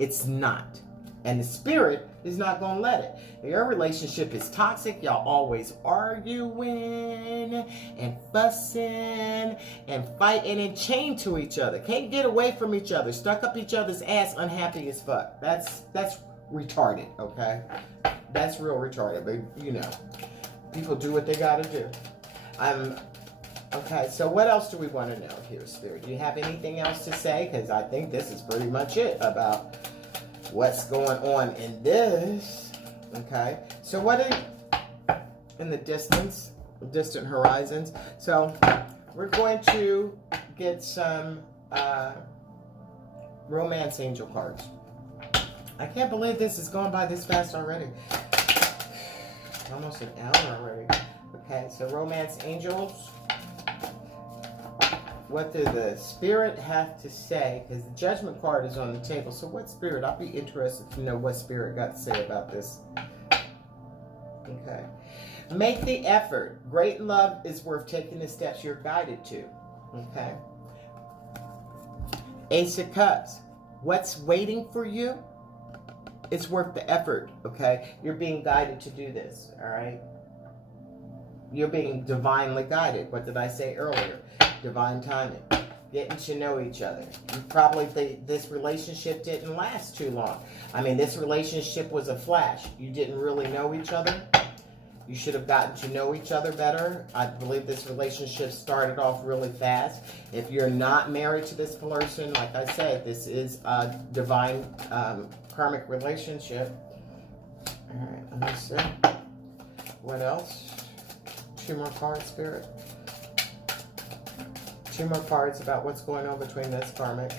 It's not. And the Spirit is not going to let it. Your relationship is toxic. Y'all always arguing and fussing and fighting and chained to each other. Can't get away from each other. Stuck up each other's ass, unhappy as fuck. That's retarded, okay? That's real retarded. But, people do what they got to do. Okay, so what else do we want to know here, Spirit? Do you have anything else to say? Because I think this is pretty much it about what's going on in this. Okay, so what are in the distant horizons? So we're going to get some romance angel cards. I can't believe this is going by this fast already. Almost an hour already. Okay, so romance angels. What does the Spirit have to say? Because the Judgment card is on the table. So what Spirit? I'll be interested to know what Spirit got to say about this. Okay. Make the effort. Great love is worth taking the steps you're guided to. Okay. Ace of Cups. What's waiting for you? It's worth the effort. Okay. You're being guided to do this. All right. You're being divinely guided. What did I say earlier? Divine timing. Getting to know each other. This relationship didn't last too long. I mean, this relationship was a flash. You didn't really know each other. You should have gotten to know each other better. I believe this relationship started off really fast. If you're not married to this person, like I said, this is a divine karmic relationship. All right, let me see. What else? 2 more cards, Spirit. 2 more cards about what's going on between this karmic.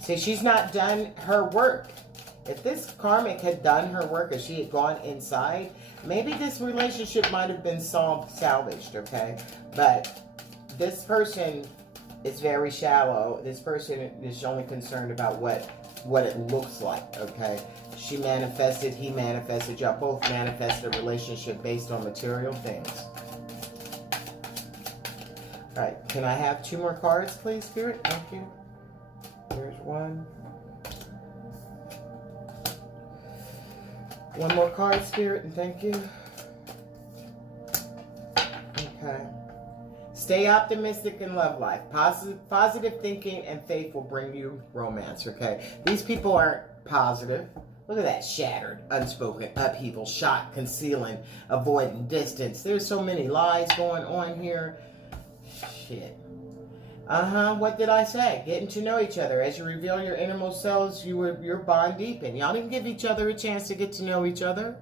See, she's not done her work. If this karmic had done her work, if she had gone inside, maybe this relationship might have been salvaged, okay? But this person is very shallow. This person is only concerned about what it looks like, okay? She manifested, he manifested, y'all both manifested a relationship based on material things. All right, can I have 2 more cards, please, Spirit? Thank you. Here's 1. 1 more card, Spirit, and thank you. Okay. Stay optimistic in love life. Positive thinking and faith will bring you romance, okay? These people aren't positive. Look at that shattered, unspoken, upheaval, shock, concealing, avoiding, distance. There's so many lies going on here. Shit. What did I say? Getting to know each other. As you reveal your innermost selves, your bond deepen. Y'all didn't give each other a chance to get to know each other.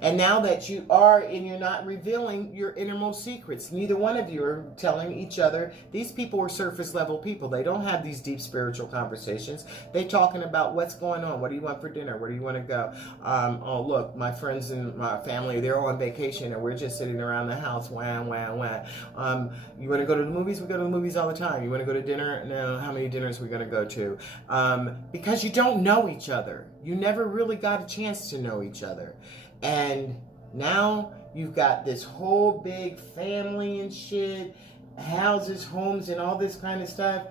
And now that you are and you're not revealing your innermost secrets, neither one of you are telling each other. These people are surface level people. They don't have these deep spiritual conversations. They're talking about what's going on. What do you want for dinner? Where do you want to go? Oh, look, my friends and my family, they're on vacation and we're just sitting around the house. Wah, wah, wah. You want to go to the movies? We go to the movies all the time. You want to go to dinner? No. How many dinners are we going to go to? Because you don't know each other. You never really got a chance to know each other. And now you've got this whole big family and shit, houses, homes, and all this kind of stuff,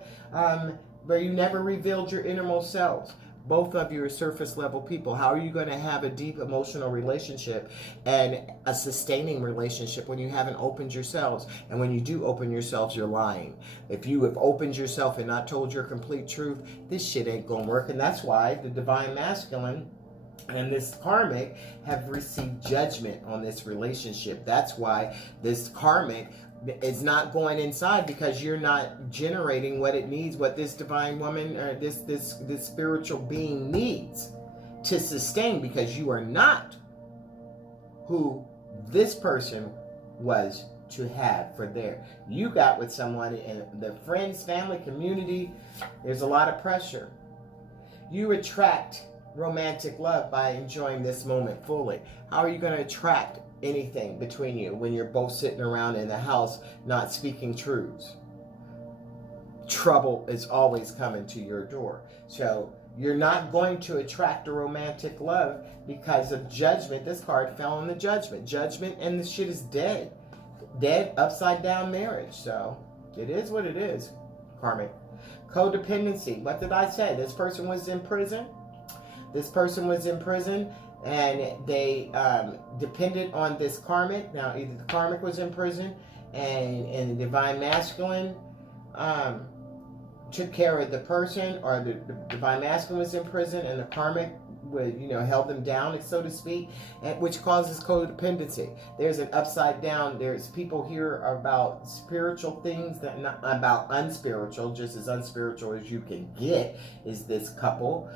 where you never revealed your innermost selves. Both of you are surface level people. How are you going to have a deep emotional relationship and a sustaining relationship when you haven't opened yourselves? And when you do open yourselves, you're lying. If you have opened yourself and not told your complete truth, this shit ain't going to work. And that's why the divine masculine and this karmic have received judgment on this relationship. That's why this karmic is not going inside, because you're not generating what it needs, what this divine woman or this spiritual being needs to sustain, because you are not who this person was to have for there. You got with someone in the friends, family, community. There's a lot of pressure. You attract romantic love by enjoying this moment fully. How are you going to attract anything between you when you're both sitting around in the house not speaking truths? Trouble is always coming to your door. So you're not going to attract a romantic love because of judgment. This card fell on the judgment. Judgment, and the shit is dead. Dead, upside down marriage. So it is what it is. Karmic. Codependency. What did I say? This person was in prison. This person was in prison and they depended on this karmic. Now, either the karmic was in prison and the divine masculine took care of the person, or the divine masculine was in prison and the karmic would, held them down, so to speak, and which causes codependency. There's an upside down. There's people here about spiritual things, that not about unspiritual, just as unspiritual as you can get is this couple.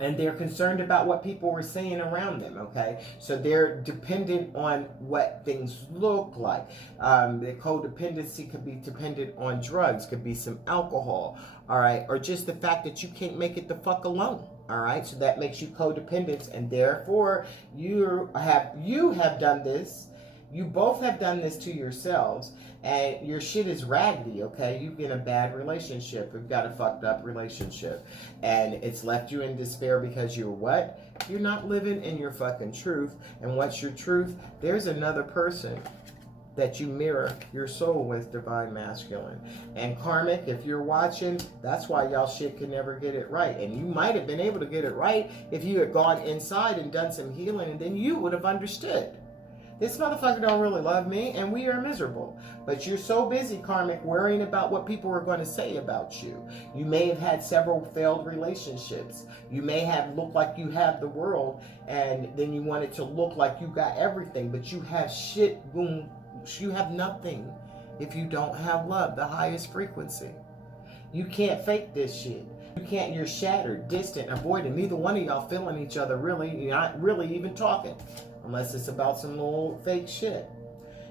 And they're concerned about what people were saying around them, okay? So they're dependent on what things look like. The codependency could be dependent on drugs, could be some alcohol, all right? Or just the fact that you can't make it the fuck alone, all right? So that makes you codependent, and therefore you have done this. You both have done this to yourselves, and your shit is raggedy, okay? You've been in a bad relationship. You've got a fucked up relationship. And it's left you in despair because you're what? You're not living in your fucking truth. And what's your truth? There's another person that you mirror your soul with, Divine Masculine. And Karmic, if you're watching, that's why y'all shit can never get it right. And you might have been able to get it right if you had gone inside and done some healing, and then you would have understood. This motherfucker don't really love me, and we are miserable. But you're so busy, Karmic, worrying about what people are going to say about you. You may have had several failed relationships. You may have looked like you have the world, and then you want it to look like you got everything, but you have shit, boom, you have nothing if you don't have love, the highest frequency. You can't fake this shit. You can't, you're shattered, distant, avoiding. Neither one of y'all feeling each other really. You're not really even talking. Unless it's about some little fake shit.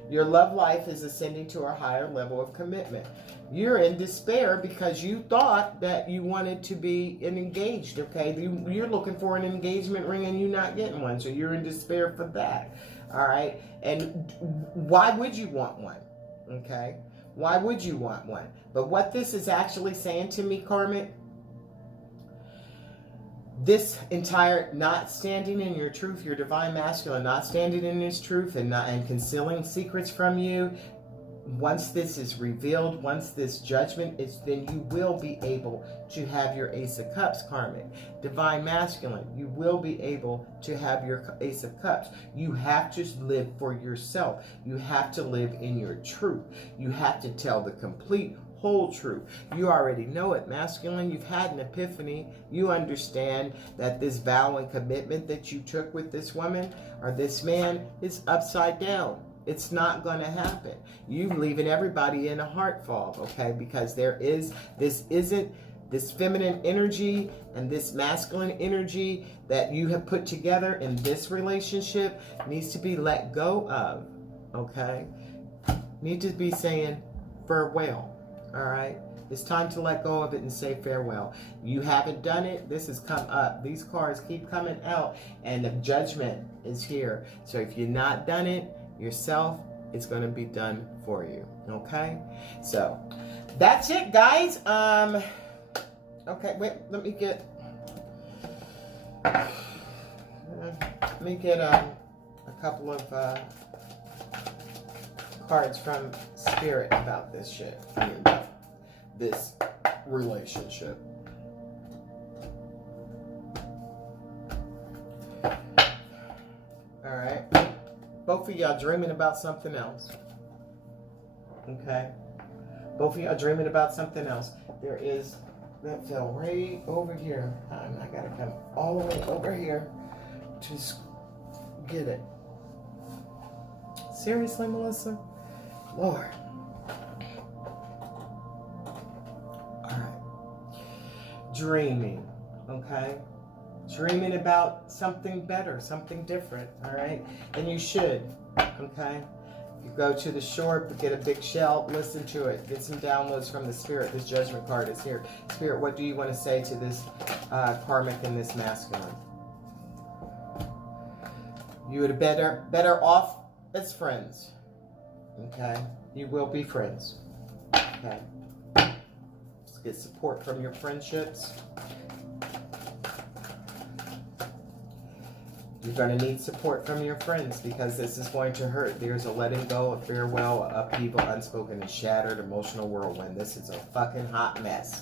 Your love life is ascending to a higher level of commitment. You're in despair because you thought that you wanted to be engaged, okay? You're looking for an engagement ring and you're not getting one, so you're in despair for that, all right? And why would you want one, okay? Why would you want one? But what this is actually saying to me, Karmic, this entire not standing in your truth, your Divine Masculine, not standing in his truth and concealing secrets from you, once this is revealed, once this judgment is, then you will be able to have your Ace of Cups, Karmic. Divine Masculine, you will be able to have your Ace of Cups. You have to live for yourself. You have to live in your truth. You have to tell the complete whole truth. You already know it, Masculine. You've had an epiphany. You understand that this vow and commitment that you took with this woman or this man is upside down. It's not going to happen. You're leaving everybody in a heart fog, okay? Because this feminine energy and this masculine energy that you have put together in this relationship needs to be let go of, okay? Need to be saying farewell. All right, it's time to let go of it and say farewell. You haven't done it. This has come up. These cards keep coming out, and the judgment is here. So if you're not done it yourself, it's going to be done for you. Okay, so that's it, guys. Okay, wait. Let me get a couple of cards from Spirit about this shit. This relationship. All right. Both of y'all dreaming about something else. Okay. Both of y'all dreaming about something else. There is, that fell right over here. I gotta come all the way over here to get it. Seriously, Melissa? Lord. Dreaming, okay? Dreaming about something better, something different, all right? And you should, okay? You go to the shore, get a big shell, listen to it, get some downloads from the Spirit. This judgment card is here. Spirit, what do you want to say to this Karmic and this Masculine? You would better off as friends, okay? You will be friends, okay? Get support from your friendships. You're going to need support from your friends because this is going to hurt. There's a letting go, a farewell, a upheaval, unspoken, and shattered emotional whirlwind. This is a fucking hot mess.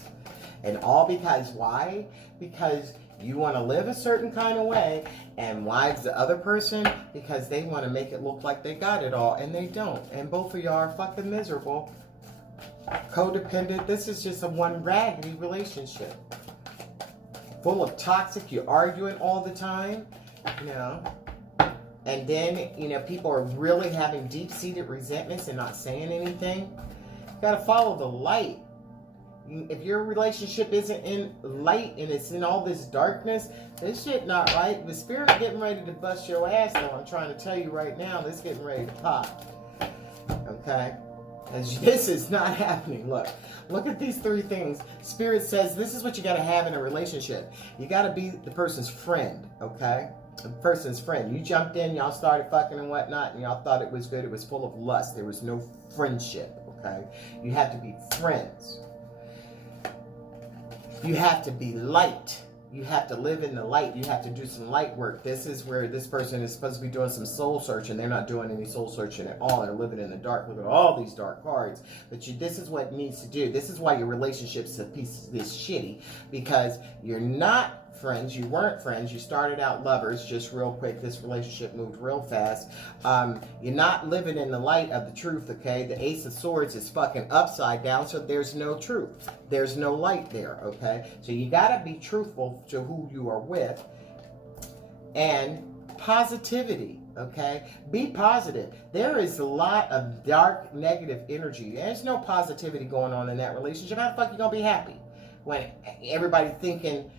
And all because, why? Because you want to live a certain kind of way, and why is the other person? Because they want to make it look like they got it all, and they don't. And both of y'all are fucking miserable. Codependent. This is just a one raggedy relationship. Full of toxic, you're arguing all the time, you know. And then, you know, people are really having deep-seated resentments and not saying anything. You gotta follow the light. If your relationship isn't in light and it's in all this darkness, this shit not right. The Spirit getting ready to bust your ass, though. I'm trying to tell you right now, this getting ready to pop. Okay? As this is not happening. Look at these three things. Spirit says this is what you got to have in a relationship. You got to be the person's friend, okay? a person's friend. You jumped in, y'all started fucking and whatnot, and y'all thought it was good. It was full of lust. There was no friendship, okay? You have to be friends. You have to be light. You have to live in the light. You have to do some light work. This is where this person is supposed to be doing some soul searching. They're not doing any soul searching at all. They're living in the dark. Look at all these dark cards. But this is what needs to do. This is why your relationship's a piece of this shitty. Because you're not friends. You weren't friends. You started out lovers. Just real quick, this relationship moved real fast. You're not living in the light of the truth, okay? The Ace of Swords is fucking upside down, so there's no truth. There's no light there, okay? So you gotta be truthful to who you are with. And positivity, okay? Be positive. There is a lot of dark, negative energy. There's no positivity going on in that relationship. How the fuck you gonna be happy when everybody thinking,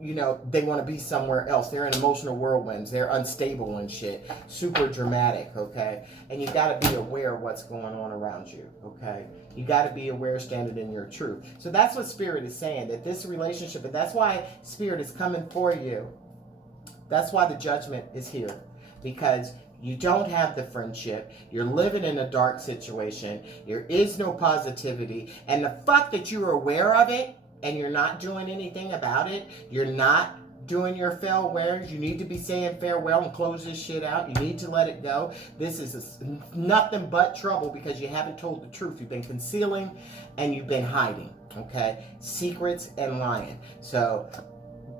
you know, they want to be somewhere else? They're in emotional whirlwinds. They're unstable and shit. Super dramatic, okay? And you got to be aware of what's going on around you, okay? You got to be aware, standing in your truth. So that's what Spirit is saying, that this relationship, and that's why Spirit is coming for you. That's why the judgment is here. Because you don't have the friendship. You're living in a dark situation. There is no positivity. And the fact that you're aware of it, and you're not doing anything about it, you're not doing your farewells. You need to be saying farewell and close this shit out. You need to let it go. This is nothing but trouble because you haven't told the truth. You've been concealing and you've been hiding, okay? Secrets and lying. So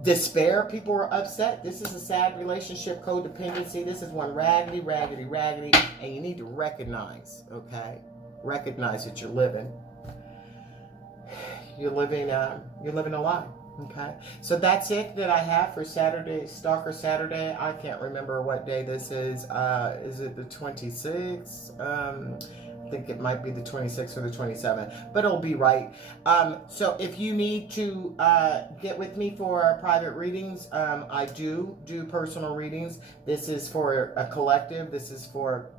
despair, people are upset. This is a sad relationship, codependency. This is one raggedy, raggedy, raggedy, and you need to recognize, okay? Recognize that you're living. You're living a lie, okay? So that's it that I have for Saturday, Stalker Saturday. I can't remember what day this is. Is it the 26th? I think it might be the 26th or the 27th, but it'll be right. So if you need to get with me for private readings, I do personal readings. This is for a collective. This is for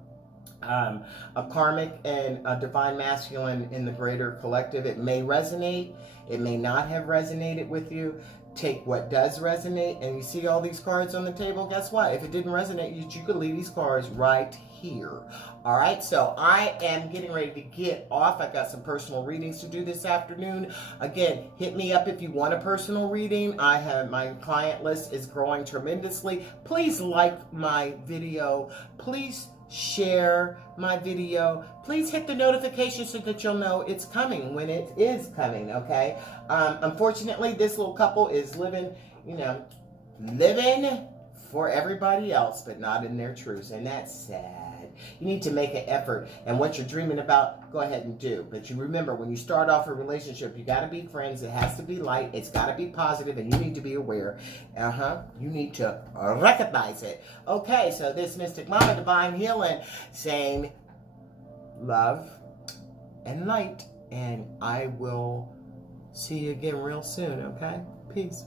a karmic and a divine masculine in the greater collective. It may resonate. It may not have resonated with you. Take what does resonate. And you see all these cards on the table. Guess what? If it didn't resonate, you could leave these cards right here. All right. So I am getting ready to get off. I've got some personal readings to do this afternoon. Again, hit me up if you want a personal reading. I have my client list is growing tremendously. Please like my video. Please share my video. Please hit the notification so that you'll know it's coming when it is coming, okay? Unfortunately, this little couple is living, you know, living for everybody else, but not in their truths, and that's sad. You need to make an effort, and what you're dreaming about, go ahead and do. But you remember, when you start off a relationship, you got to be friends. It has to be light. It's got to be positive, and you need to be aware. You need to recognize it. Okay, so this Mystic Mama Divine Healing saying love and light, and I will see you again real soon, okay? Peace.